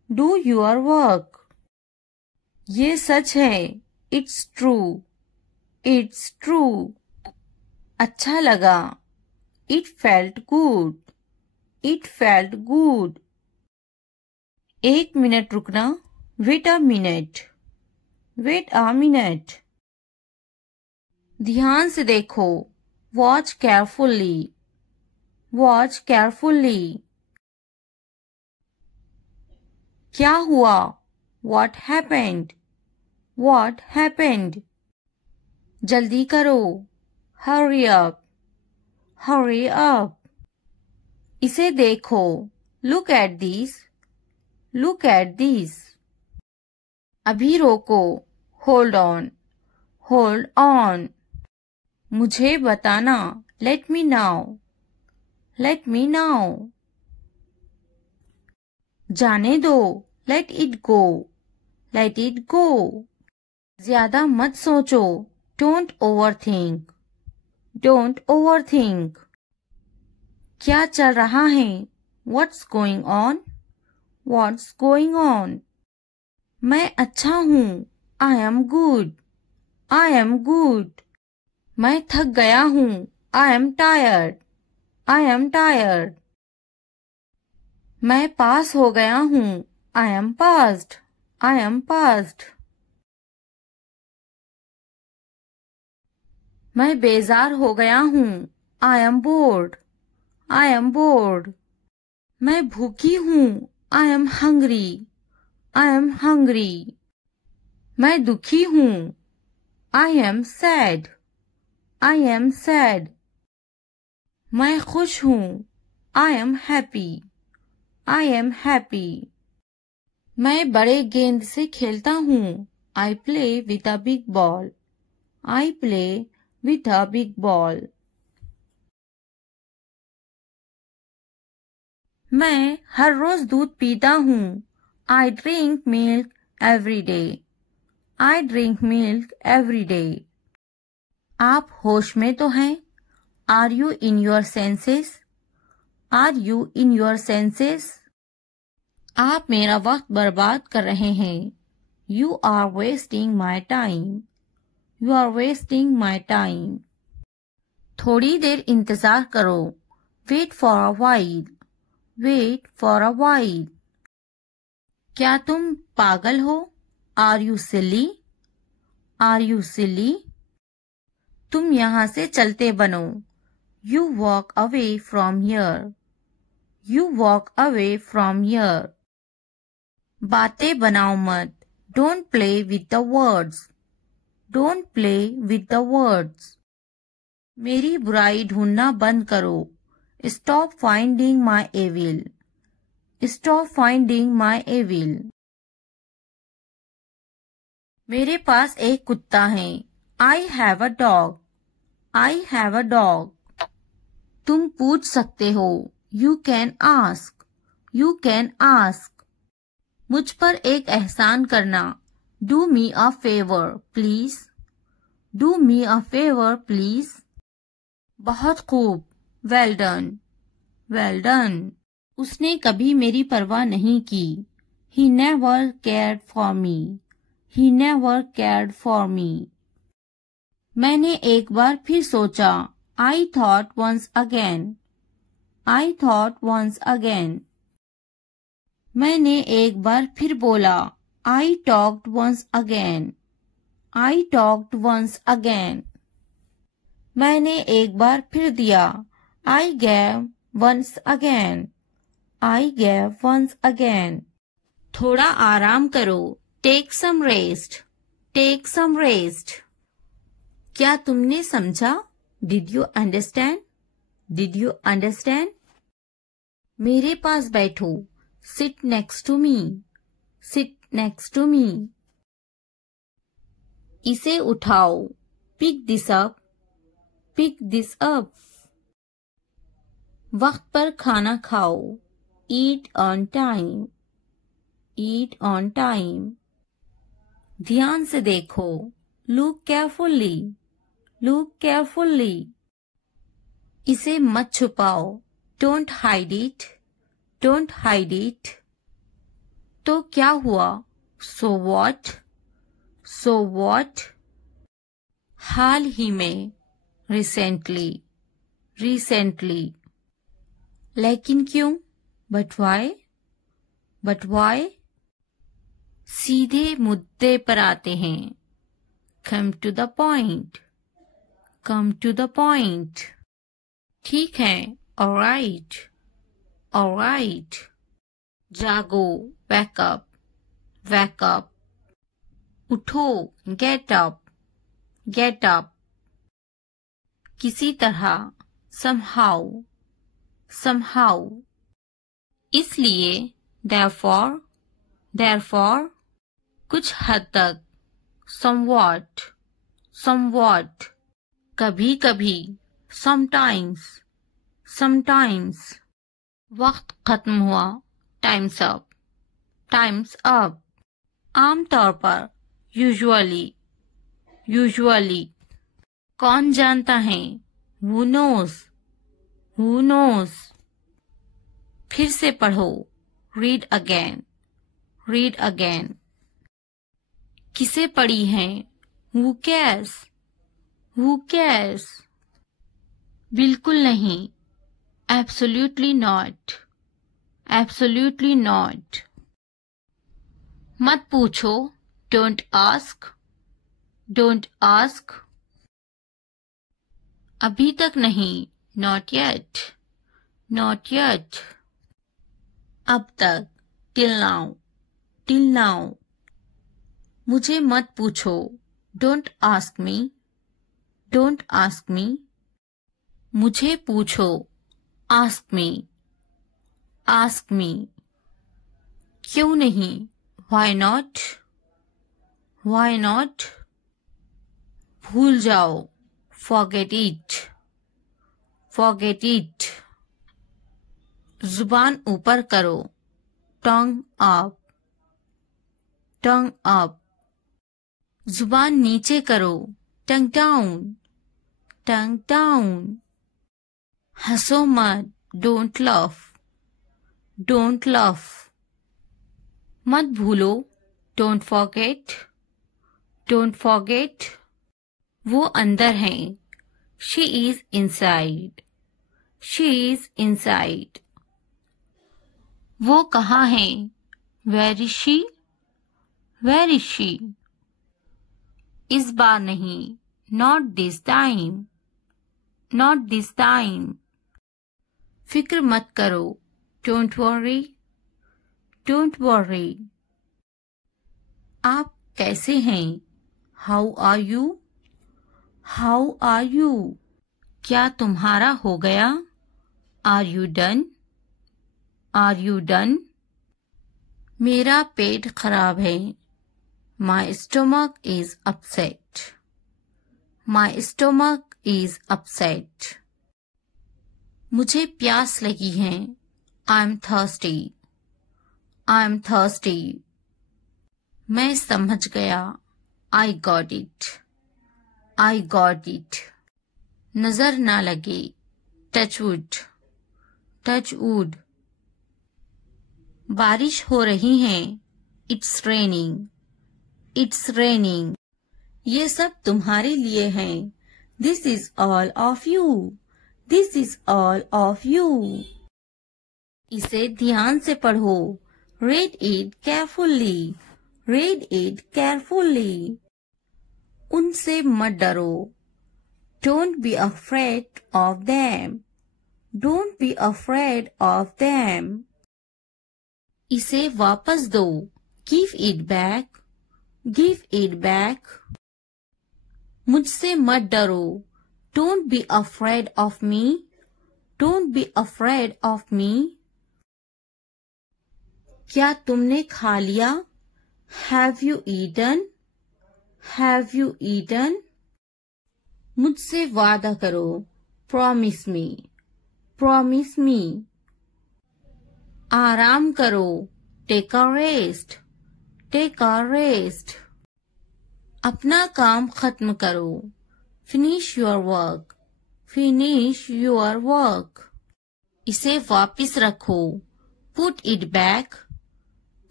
Do your work. ये सच है. It's true. It's true. अच्छा लगा. It felt good. It felt good. 1 minute रुकना. Wait a minute. Wait a minute. ध्यान से देखो. Watch carefully. Watch carefully. क्या हुआ? What happened? What happened? जल्दी करो. Hurry up. Hurry up. इसे देखो. Look at this. Look at this. अभी रोको. Hold on. Hold on. मुझे बताना. Let me know. Let me know. जाने दो. Let it go. Let it go. ज्यादा मत सोचो. Don't overthink. Don't overthink. क्या चल रहा है? What's going on? What's going on? मैं अच्छा हूँ. I am good. I am good. मैं थक गया हूँ. I am tired. I am tired. मैं पास हो गया हूँ. I am passed. I am passed. मैं बेजार हो गया हूँ. I am bored. I am bored. मैं भूखी हूँ. I am hungry. I am hungry. मैं दुखी हूँ. I am sad. I am sad. मैं खुश हूँ. I am happy. I am happy. मैं बड़े गेंद से खेलता हूँ. I play with a big ball. I play with a big ball. मैं हर रोज दूध पीता हूँ. I drink milk every day. I drink milk every day. आप होश में तो हैं? Are you in your senses? Are you in your senses? आप मेरा वक्त बर्बाद कर रहे हैं. You are wasting my time. You are wasting my time. थोड़ी देर इंतजार करो. Wait for a while. Wait for a while. क्या तुम पागल हो? Are you silly? Are you silly? तुम यहाँ से चलते बनो. You walk away from here. You walk away from here. बातें बनाओ मत. Don't play with the words. Don't play with the words. मेरी बुराई ढूंढना बंद करो. Stop finding my evil. Stop finding my evil. मेरे पास एक कुत्ता है. I have a dog. I have a dog. तुम पूछ सकते हो. You can ask. You can ask. मुझ पर एक एहसान करना. Do me a favor, please. Do me a favor, please. बहुत खूब. Well done. Well done. उसने कभी मेरी परवाह नहीं की. He never cared for me. He never cared for me. मैंने एक बार फिर सोचा. I thought once again. I thought once again. मैंने एक बार फिर बोला. I talked once again. I talked once again. मैंने एक बार फिर दिया. I gave once again. I gave once again. थोड़ा आराम करो. Take some rest. Take some rest. क्या तुमने समझा? Did you understand? Did you understand? मेरे पास बैठो. Sit next to me. Sit next to me. इसे उठाओ. Pick this up. Pick this up. वक्त पर खाना खाओ. Eat on time. Eat on time. ध्यान से देखो. Look carefully. Look carefully. इसे मत छुपाओ. Don't hide it. Don't hide it. तो क्या हुआ? So what? So what? हाल ही में, recently, recently. लेकिन क्यों? But why? But why? सीधे मुद्दे पर आते हैं. Come to the point. Come to the point. ठीक है. All right. All right. जागो. Wake up. Wake up. उठो. Get up. Get up. किसी तरह. Somehow. Somehow. इसलिए. Therefore. Therefore. कुछ हद तक. Somewhat. Somewhat. कभी कभी. Sometimes. Sometimes. वक्त खत्म हुआ. Time's up. Time's up. आमतौर पर. Usually. Usually. कौन जानता है? Who knows? Who knows? फिर से पढ़ो. Read again. Read again. किसे पढ़ी है? Who cares? Who cares? बिल्कुल नहीं. Absolutely not. Absolutely not. मत पूछो. Don't ask. Don't ask. अभी तक नहीं. Not yet. Not yet. अब तक. Till now. Till now. मुझे मत पूछो. Don't ask me. Don't ask me. मुझे पूछो. Ask me. Ask me. क्यों नहीं? Why not? Why not? भूल जाओ. Forget it. Forget it. जुबान ऊपर करो. Tongue up. Tongue up. जुबान नीचे करो. Tongue down. Tongue down. हंसो मत. Don't laugh. Don't laugh. मत भूलो. Don't forget. Don't forget. वो अंदर है. She is inside. She is inside. वो कहाँ है? Where is she? Where is she? इस बार नहीं. Not this time. Not this time. फिक्र मत करो. Don't worry. Don't worry. आप कैसे हैं? How are you? How are you? क्या तुम्हारा हो गया? Are you done? Are you done? मेरा पेट खराब है. My stomach is upset. My stomach is upset. मुझे प्यास लगी है. I'm thirsty. I'm thirsty. मैं समझ गया. I got it. I got it. नजर ना लगे. Touch wood. Touch wood. बारिश हो रही है. It's raining. It's raining. ये सब तुम्हारे लिए है. This is all of you. This is all of you. इसे ध्यान से पढ़ो. Read it carefully. Read it carefully. उनसे मत डरो. Don't be afraid of them. Don't be afraid of them. इसे वापस दो. Give it back. Give it back. मुझसे मत डरो. Don't be afraid of me. Don't be afraid of me. क्या तुमने खा लिया? Have you eaten? Have you eaten? मुझसे वादा करो. Promise me. Promise me. आराम करो. Take a rest. Take a rest. अपना काम खत्म करो. Finish your work. Finish your work. इसे वापस रखो. Put it back.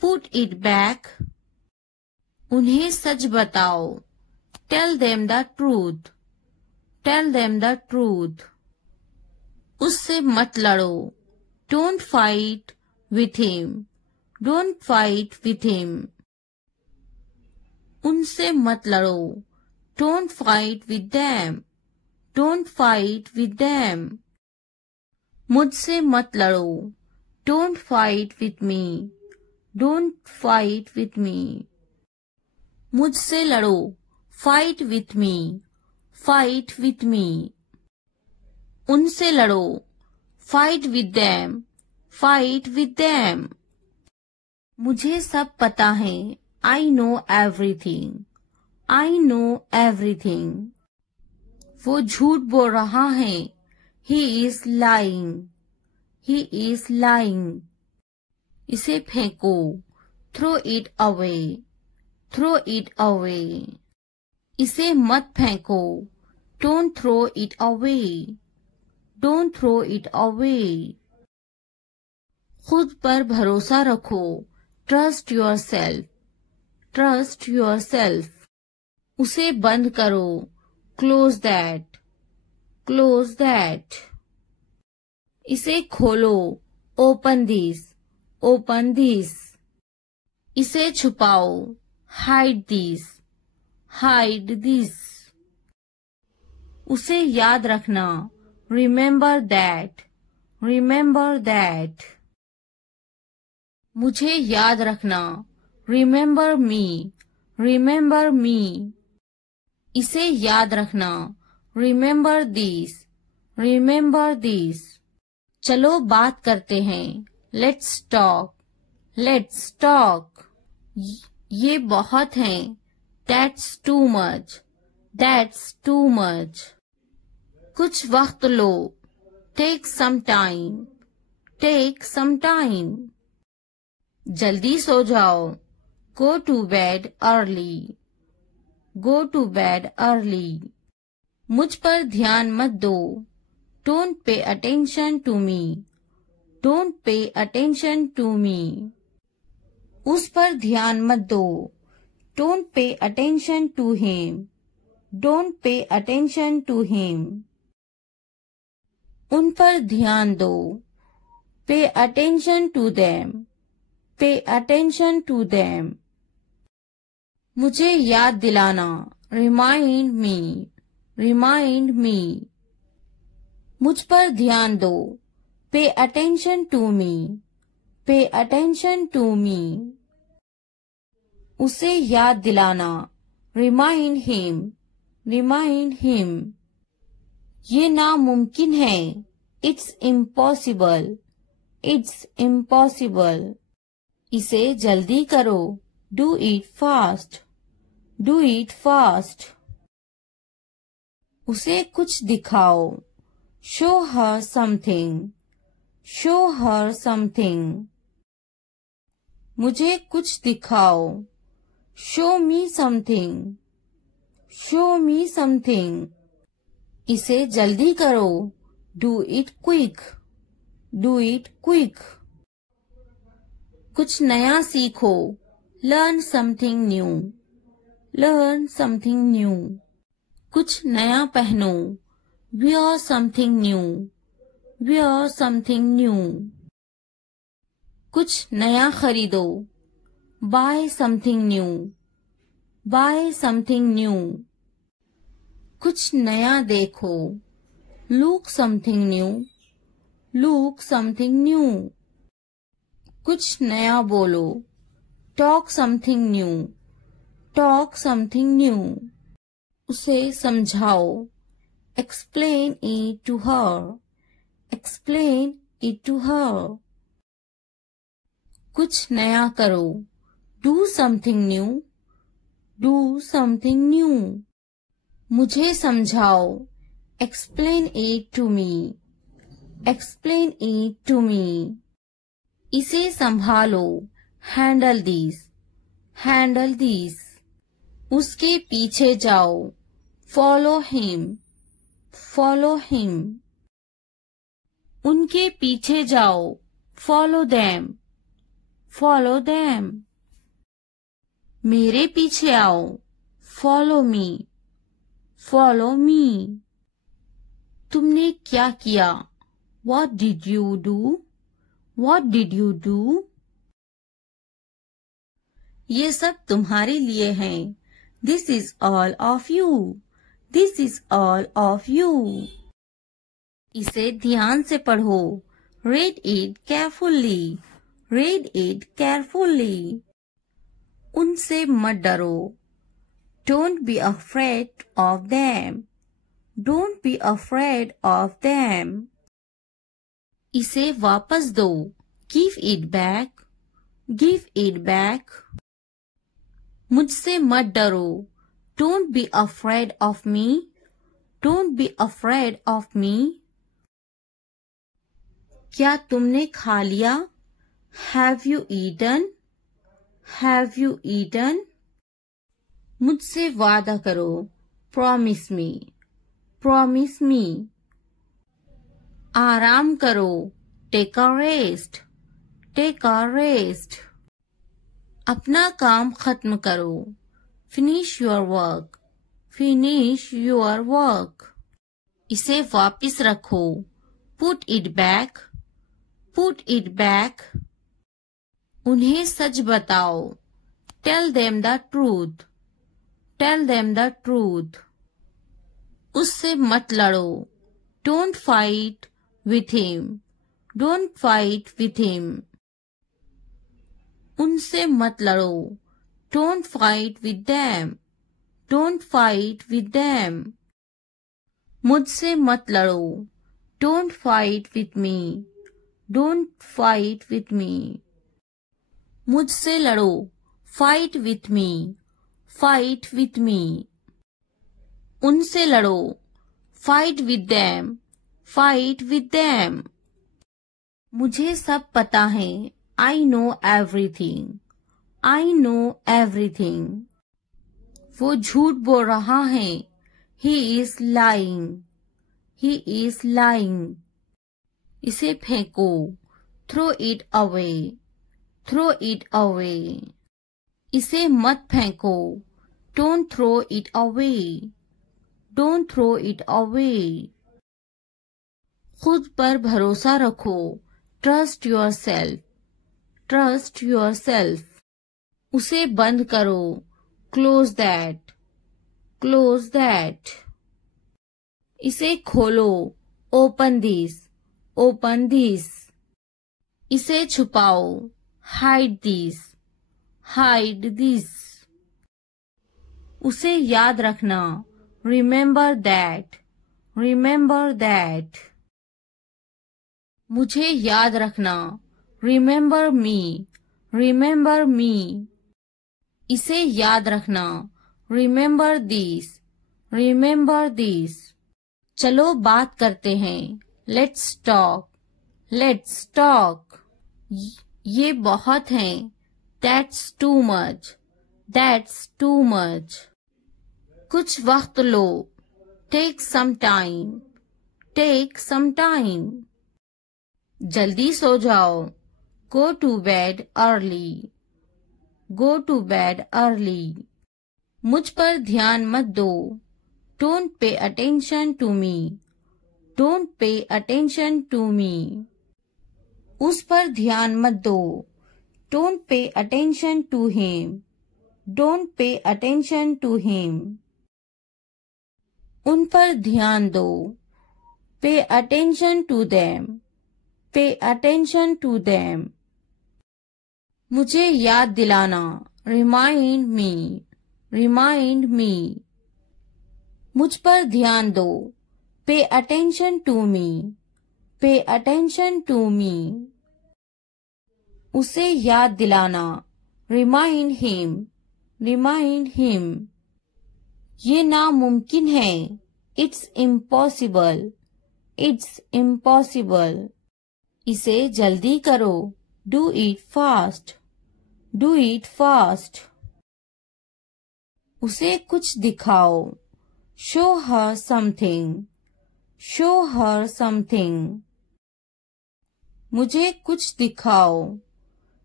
Put it back. उन्हें सच बताओ. Tell them the truth. Tell them the truth. उससे मत लड़ो. Don't fight with him. Don't fight with him. उनसे मत लड़ो. Don't fight with them. Don't fight with them. मुझसे मत लड़ो. Don't fight with me. Don't fight with me. मुझसे लड़ो. Fight with me. Fight with me. उनसे लड़ो. Fight with them. Fight with them. मुझे सब पता है. I know everything. I know everything. वो झूठ बोल रहा है. He is lying. He is lying. इसे फेंको. Throw it away. Throw it away. इसे मत फेंको. Don't throw it away. Don't throw it away. खुद पर भरोसा रखो. Trust yourself. Trust yourself. उसे बंद करो. Close that. Close that. इसे खोलो. Open this. Open this. इसे छुपाओ. Hide this. Hide this. उसे याद रखना. Remember that. Remember that. मुझे याद रखना. Remember me. Remember me. इसे याद रखना. Remember this. Remember this. चलो बात करते हैं. Let's talk. Let's talk. ये बहुत है. That's too much. That's too much. कुछ वक्त लो. Take some time. Take some time. जल्दी सो जाओ. Go to bed early. Go to bed early. मुझ पर ध्यान मत दो. Don't pay attention to me. Don't pay attention to me. उस पर ध्यान मत दो. Don't pay attention to him. Don't pay attention to him. उन पर ध्यान दो. Pay attention to them. Pay attention to them. मुझे याद दिलाना. Remind me. Remind me. मुझ पर ध्यान दो. Pay attention to me. Pay attention to me. उसे याद दिलाना. Remind him. Remind him. ये नामुमकिन है. It's impossible. It's impossible. इसे जल्दी करो. Do it fast. Do it fast. उसे कुछ दिखाओ. Show her something. Show her something. मुझे कुछ दिखाओ. Show me something. Show me something. इसे जल्दी करो. Do it quick. Do it quick. कुछ नया सीखो. Learn something new. Learn something new. कुछ नया पहनो. Wear something new. Wear something new. कुछ नया खरीदो. Buy something new. Buy something new. कुछ नया देखो. Look something new. Look something new. कुछ नया बोलो. Talk something new. Talk something new. उसे समझाओ. Explain it to her. Explain it to her. कुछ नया करो. Do something new. Do something new. मुझे समझाओ. Explain it to me. Explain it to me. इसे संभालो. Handle this. Handle this. उसके पीछे जाओ. Follow him. Follow him. उनके पीछे जाओ. Follow them. follow them. मेरे पीछे आओ, follow me, follow me. तुमने क्या किया? What did you do? What did you do? ये सब तुम्हारे लिए हैं. This is all of you. This is all of you. इसे ध्यान से पढ़ो. Read it carefully. Read it carefully. उनसे मत डरो. Don't be afraid of them. Don't be afraid of them. इसे वापस दो. Give it back. Give it back. मुझसे मत डरो. Don't be afraid of me. Don't be afraid of me. क्या तुमने खा लिया? Have you eaten? Have you eaten? मुझसे वादा करो. Promise me. Promise me. आराम करो. Take a rest. Take a rest. अपना काम खत्म करो. Finish your work. Finish your work. इसे वापस रखो. Put it back. Put it back. उन्हें सच बताओ. Tell them the truth. Tell them the truth. उससे मत लड़ो. Don't fight with him. Don't fight with him. उनसे मत लड़ो. Don't fight with them. Don't fight with them. मुझसे मत लड़ो. Don't fight with me. Don't fight with me. मुझसे लड़ो. Fight with me. Fight with me. उनसे लड़ो. Fight with them. Fight with them. मुझे सब पता है. I know everything. I know everything. वो झूठ बोल रहा है. He is lying. He is lying. इसे फेंको. Throw it away. Throw it away. इसे मत फेंको. Don't throw it away. Don't throw it away. खुद पर भरोसा रखो. Trust yourself. Trust yourself. उसे बंद करो. Close that. Close that. इसे खोलो. Open this. Open this. इसे छुपाओ. Hide this. Hide this. उसे याद रखना. Remember that. Remember that. मुझे याद रखना. Remember me. Remember me. इसे याद रखना. Remember this. Remember this. चलो बात करते हैं. Let's talk. Let's talk. ये बहुत है. That's too much. That's too much. कुछ वक्त लो. Take some time. Take some time. जल्दी सो जाओ. Go to bed early. Go to bed early. मुझ पर ध्यान मत दो. Don't pay attention to me. Don't pay attention to me. उस पर ध्यान मत दो. Don't pay attention to him. Don't pay attention to him. उन पर ध्यान दो. Pay attention to them. Pay attention to them. मुझे याद दिलाना. Remind me. Remind me. मुझ पर ध्यान दो. Pay attention to me. Pay attention to me. उसे याद दिलाना. Remind him. Remind him. ये नामुमकिन है. It's impossible. It's impossible. इसे जल्दी करो. Do it fast. Do it fast. उसे कुछ दिखाओ. Show her something. Show her something. मुझे कुछ दिखाओ.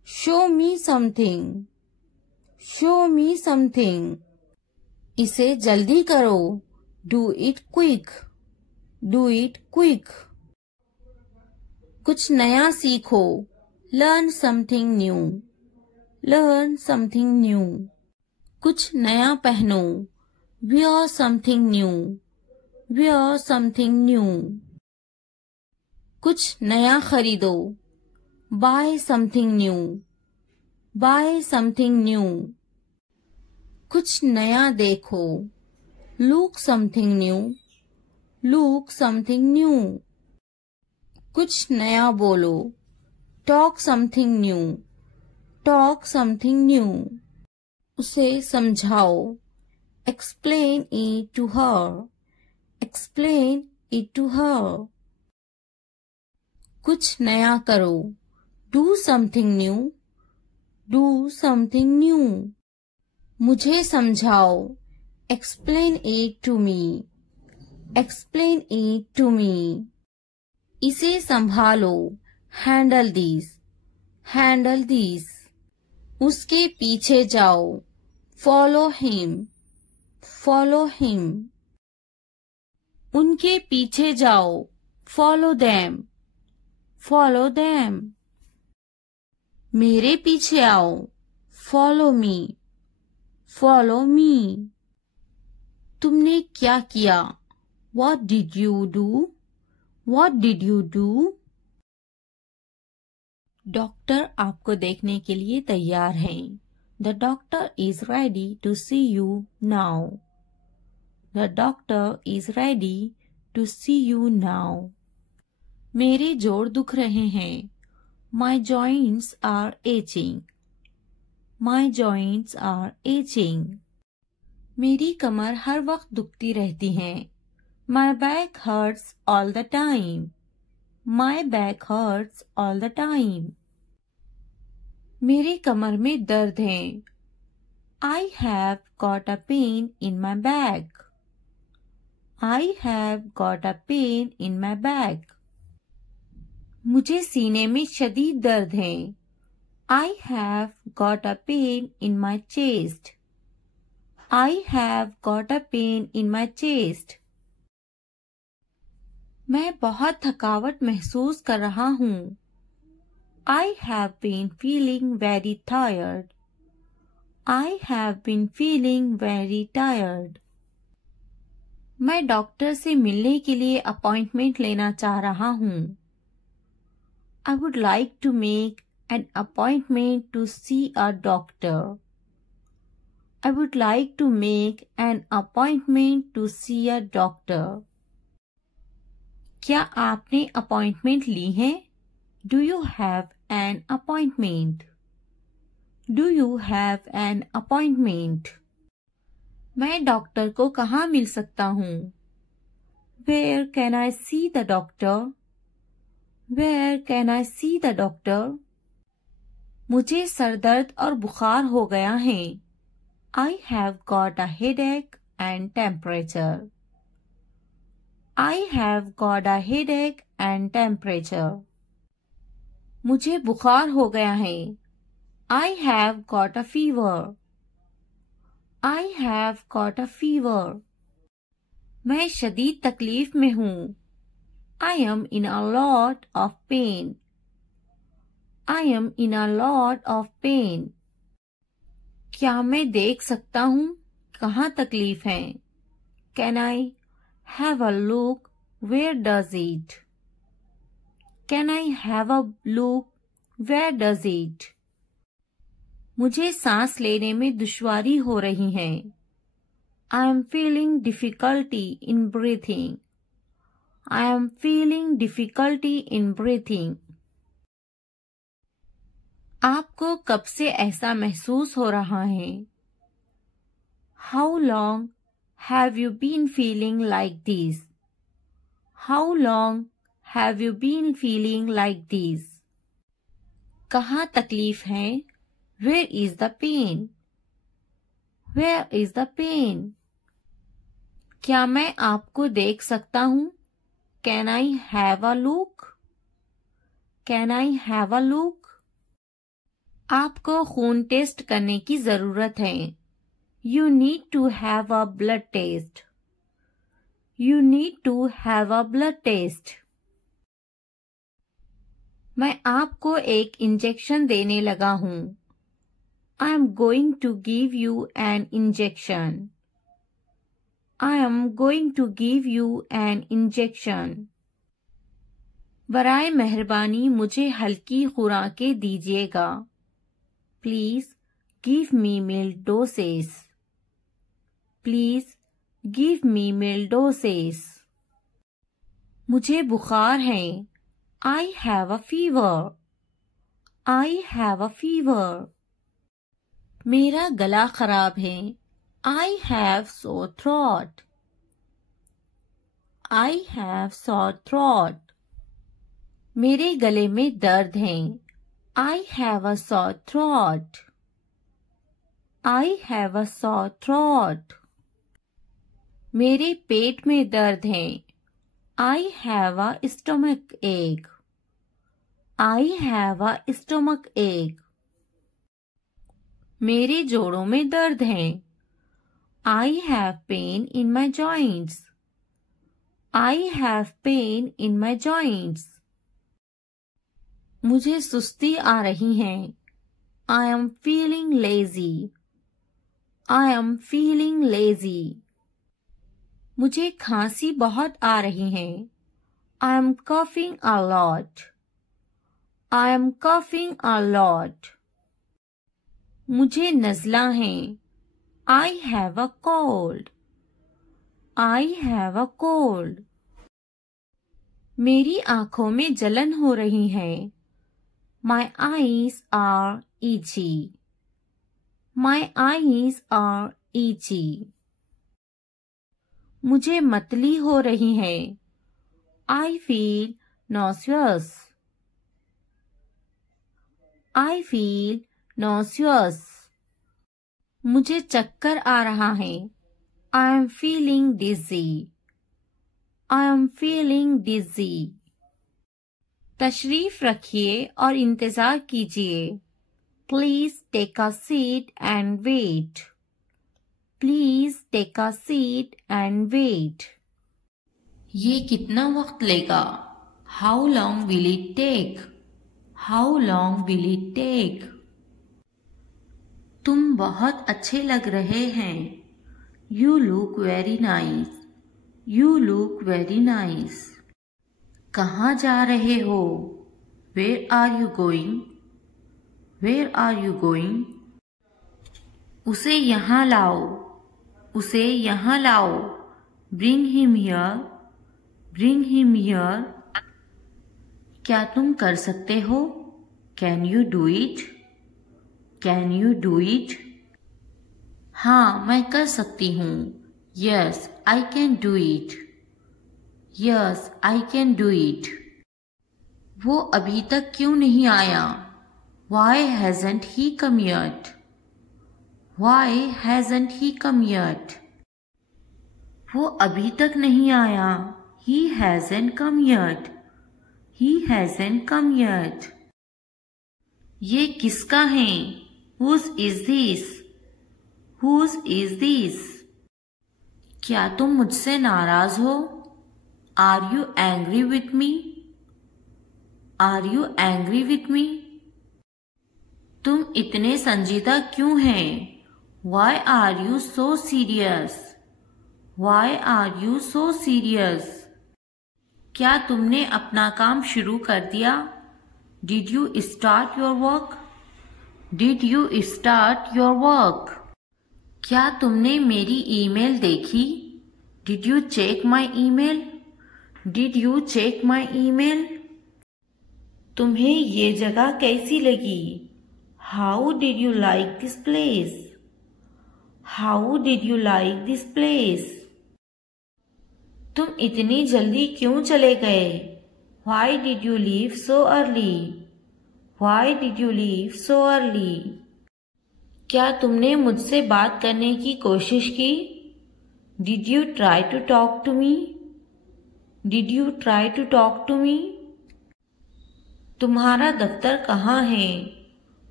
Show me something. Show me something. इसे जल्दी करो. Do it quick. Do it quick. कुछ नया सीखो. Learn something new. Learn something new. कुछ नया पहनो. Wear something new. Wear something new. कुछ नया खरीदो. Buy something new. Buy something new. कुछ नया देखो. Look something new. Look something new. कुछ नया बोलो. Talk something new. Talk something new. उसे समझाओ. Explain it to her. Explain it to her. कुछ नया करो. Do something new. Do something new. मुझे समझाओ. Explain it to me. Explain it to me. इसे संभालो. Handle this. Handle this. उसके पीछे जाओ. Follow him. Follow him. उनके पीछे जाओ. Follow them. Follow them. मेरे पीछे आओ. Follow me. Follow me. तुमने क्या किया? What did you do? What did you do? Doctor आपको देखने के लिए तैयार हैं. The doctor is ready to see you now. The doctor is ready to see you now. मेरे जोड़ दुख रहे हैं. My joints are aching. My joints are aching. मेरी कमर हर वक्त दुखती रहती है. My back hurts all the time. My back hurts all the time. मेरे कमर में दर्द है. I have got a pain in my back. I have got a pain in my back. मुझे सीने में शदीद दर्द है. I have got a pain in my chest. I have got a pain in my chest. मैं बहुत थकावट महसूस कर रहा हूँ. I have been feeling very tired. I have been feeling very tired. मैं डॉक्टर से मिलने के लिए अपॉइंटमेंट लेना चाह रहा हूँ. I would like to make an appointment to see a doctor. I would like to make an appointment to see a doctor. क्या आपने अपॉइंटमेंट ली है? Do you have an appointment? Do you have an appointment? मैं doctor को कहाँ मिल सकता हूँ? Where can I see the doctor? Where can I see the doctor? मुझे sir दर्द और बुखार हो गया है. I have got a headache and temperature. I have got a headache and temperature. मुझे बुखार हो गया है. I have got a fever. I have got a fever. मैं शदीद तकलीफ में हूँ. I am in a lot of pain. I am in a lot of pain. क्या मैं देख सकता हूँ कहाँ तकलीफ है? Can I have a look? Where does it? Can I have a look? Where does it? मुझे सांस लेने में दुश्वारी हो रही है. I am feeling difficulty in breathing. I am feeling difficulty in breathing. आपको कब से ऐसा महसूस हो रहा है? How long have you been feeling like this? How long have you been feeling like this? कहाँ तकलीफ है? Where is the pain? Where is the pain? क्या मैं आपको देख सकता हूँ? Can I have a look? Can I have a look? आपको खून टेस्ट करने की जरूरत है। You need to have a blood test. You need to have a blood test. मैं आपको एक इंजेक्शन देने लगा हूँ। I am going to give you an injection. I am going to give you an injection. बराए मेहरबानी मुझे हल्की खुराकें दीजिएगा। Please give me mild doses. Please give me mild doses. मुझे बुखार है। I have a fever. I have a fever. मेरा गला खराब है। I have sore throat. I have sore throat. मेरे गले में दर्द है। I have a sore throat. I have a sore throat. मेरे पेट में दर्द है। I have a stomach ache. I have a stomach ache. मेरे जोड़ों में दर्द है। I have pain in my joints. I have pain in my joints. मुझे सुस्ती आ रही है। I am feeling lazy. I am feeling lazy. मुझे खांसी बहुत आ रही है। I am coughing a lot. I am coughing a lot. मुझे नज़ला है। I have a cold. I have a cold. मेरी आँखों में जलन हो रही है। My eyes are itchy. My eyes are itchy. मुझे मतली हो रही है। I feel nauseous. I feel nauseous. मुझे चक्कर आ रहा है। I am feeling dizzy. I am feeling dizzy. तशरीफ रखिए और इंतजार कीजिए। Please take a seat and wait. Please take a seat and wait. ये कितना वक्त लेगा? How long will it take? How long will it take? तुम बहुत अच्छे लग रहे हैं। You look very nice. You look very nice. कहाँ जा रहे हो? Where are you going? Where are you going? उसे यहाँ लाओ। उसे यहाँ लाओ। Bring him here. Bring him here. क्या तुम कर सकते हो? Can you do it? Can you do it? हाँ, मैं कर सकती हूँ। Yes, I can do it. Yes, I can do it. वो अभी तक क्यों नहीं आया? Why hasn't he come yet? Why hasn't he come yet? वो अभी तक नहीं आया। He hasn't come yet. He hasn't come yet. ये किसका है? Whose is this? Whose is this? क्या तुम मुझसे नाराज हो? Are you angry with me? Are you angry with me? तुम इतने संजीदा क्यों हैं? Why are you so serious? Why are you so serious? क्या तुमने अपना काम शुरू कर दिया? Did you start your work? Did you start your work? क्या तुमने मेरी ईमेल देखी? Did you check my email? Did you check my email? तुम्हें ये जगह कैसी लगी? How did you like this place? How did you like this place? तुम इतनी जल्दी क्यों चले गए? Why did you leave so early? Why did you leave so early? क्या तुमने मुझसे बात करने की कोशिश की? Did you try to talk to me? Did you try to talk to me? तुम्हारा दफ्तर कहाँ है?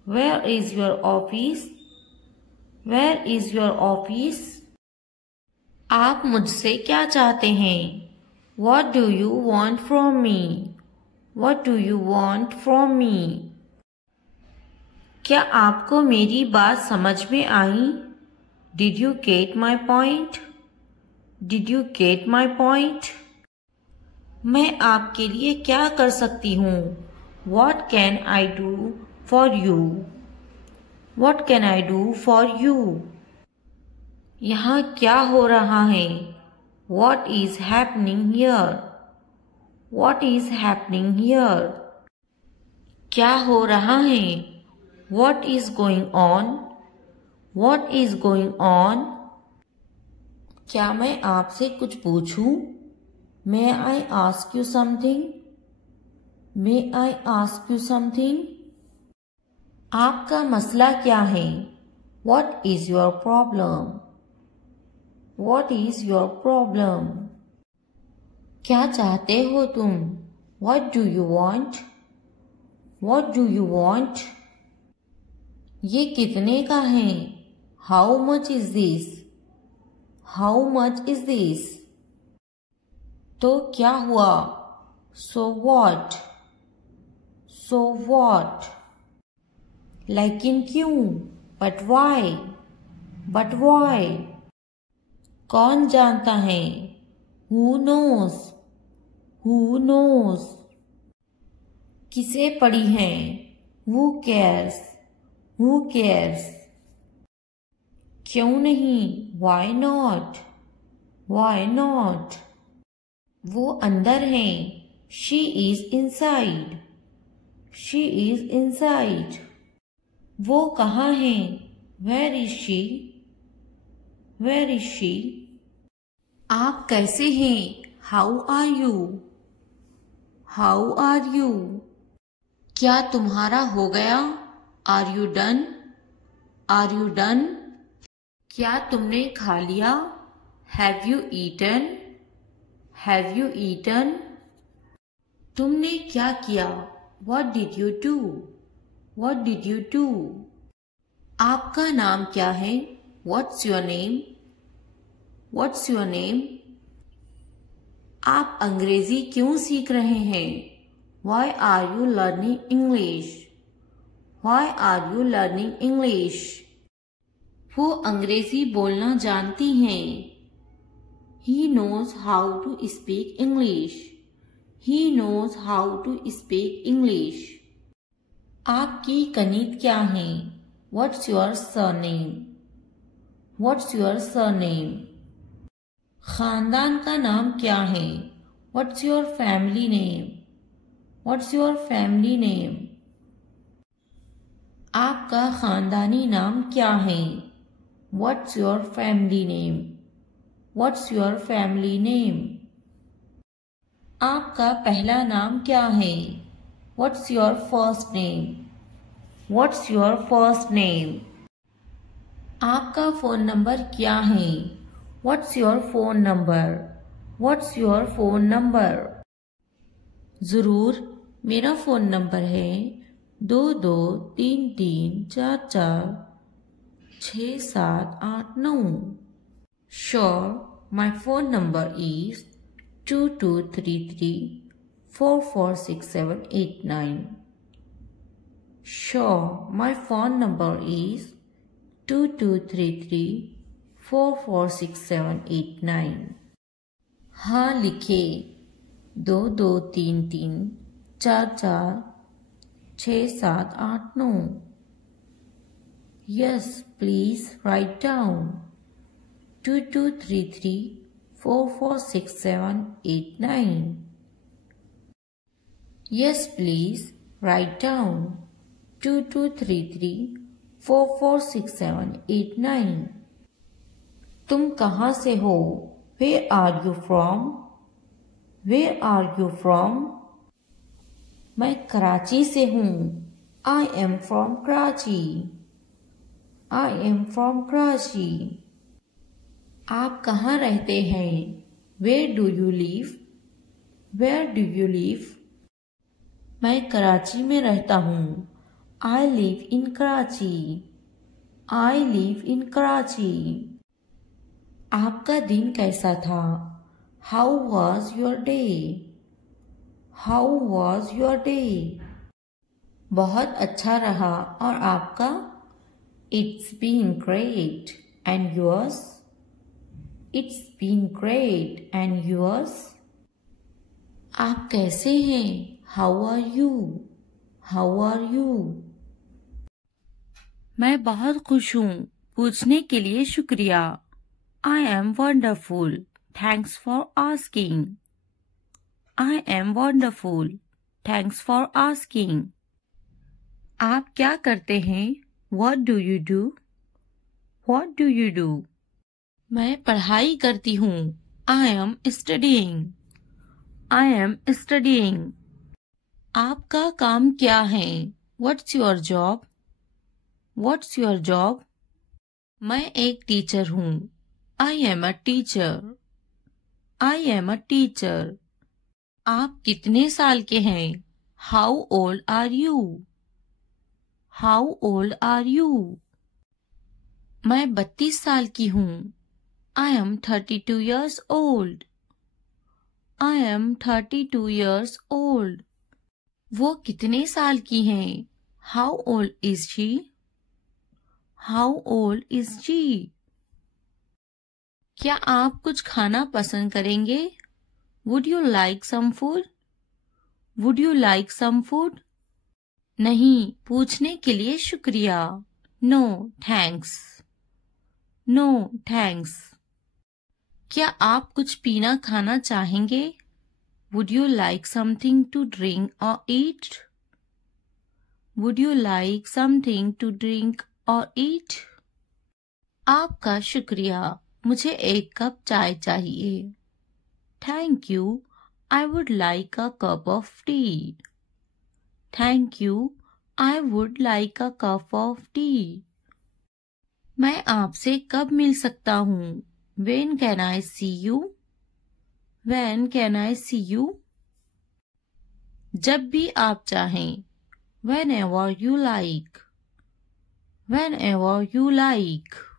Where is your office? Where is your office? आप मुझसे क्या चाहते हैं? What do you want from me? What do you want from me? क्या आपको मेरी बात समझ में आई? Did you get my point? Did you get my point? मैं आपके लिए क्या कर सकती हूँ? What can I do for you? What can I do for you? यहाँ क्या हो रहा है? What is happening here? What is happening here? क्या हो रहा है? What is going on? What is going on? क्या मैं आपसे कुछ पूछूं? May I ask you something? May I ask you something? आपका मसला क्या है? What is your problem? What is your problem? क्या चाहते हो तुम? What do you want? What do you want? ये कितने का है? How much is this? How much is this? तो क्या हुआ? So what? So what? लेकिन क्यों? But why? But why? कौन जानता है? Who knows? Who knows? किसे पड़ी है? Who cares? Who cares? क्यों नहीं? Why not? Why not? वो अंदर है. She is inside. She is inside. वो कहाँ है? Where is she? Where is she? आप कैसे हैं? How are you? How are you? क्या तुम्हारा हो गया? Are you done? Are you done? क्या तुमने खा लिया? Have you eaten? Have you eaten? तुमने क्या किया? What did you do? What did you do? आपका नाम क्या है? What's your name? What's your name? आप अंग्रेजी क्यों सीख रहे हैं? Why are you learning English? Why are you learning English? वो अंग्रेजी बोलना जानती हैं. He knows how to speak English. He knows how to speak English. आपकी कनीत क्या है? What's your surname? What's your surname? खानदान का नाम क्या है? What's your family name? What's your family name? आपका खानदानी नाम क्या है? What's your family name? What's your family name? आपका पहला नाम क्या है? What's your first name? What's your first name? आपका फोन नंबर क्या है? What's your phone number? What's your phone number? जरूर, मेरा फोन नंबर है 2233446789. Sure, my phone number is 2233446789. Sure, my phone number is 2233446789. हाँ लिखे 2233446789. Yes, please write down 2233446789. Yes, please write down 2233446789. तुम कहाँ से हो? Where are you from? Where are you from? मैं कराची से हूँ. I am from Karachi. I am from Karachi. आप कहाँ रहते हैं? Where do you live? Where do you live? मैं कराची में रहता हूँ. I live in Karachi. I live in Karachi. आपका दिन कैसा था? How was your day? How was your day? बहुत अच्छा रहा और आपका? It's been great. And yours? It's been great. And yours? आप कैसे हैं? How are you? How are you? मैं बहुत खुश हूँ। पूछने के लिए शुक्रिया। I am wonderful. Thanks for asking. I am wonderful. Thanks for asking. आप क्या करते हैं? What do you do? What do you do? मैं पढ़ाई करती हूँ। I am studying. I am studying. आपका काम क्या है? What's your job? What's your job? मैं एक टीचर हूँ। I am a teacher. I am a teacher. आप कितने साल के हैं? How old are you? How old are you? मैं 32 साल की हूँ। I am 32 years old. I am 32 years old. वो कितने साल की हैं? How old is she? How old is she? क्या आप कुछ खाना पसंद करेंगे? Would you like some food? Would you like some food? नहीं, पूछने के लिए शुक्रिया। No, thanks. No, thanks. क्या आप कुछ पीना खाना चाहेंगे? Would you like something to drink or eat? Would you like something to drink or eat? आपका शुक्रिया। मुझे एक कप चाय चाहिए। Thank you. I would like a cup of tea. Thank you. I would like a cup of tea. मैं आपसे कब मिल सकता हूँ? When can I see you? When can I see you? जब भी आप चाहें। Whenever you like. Whenever you like.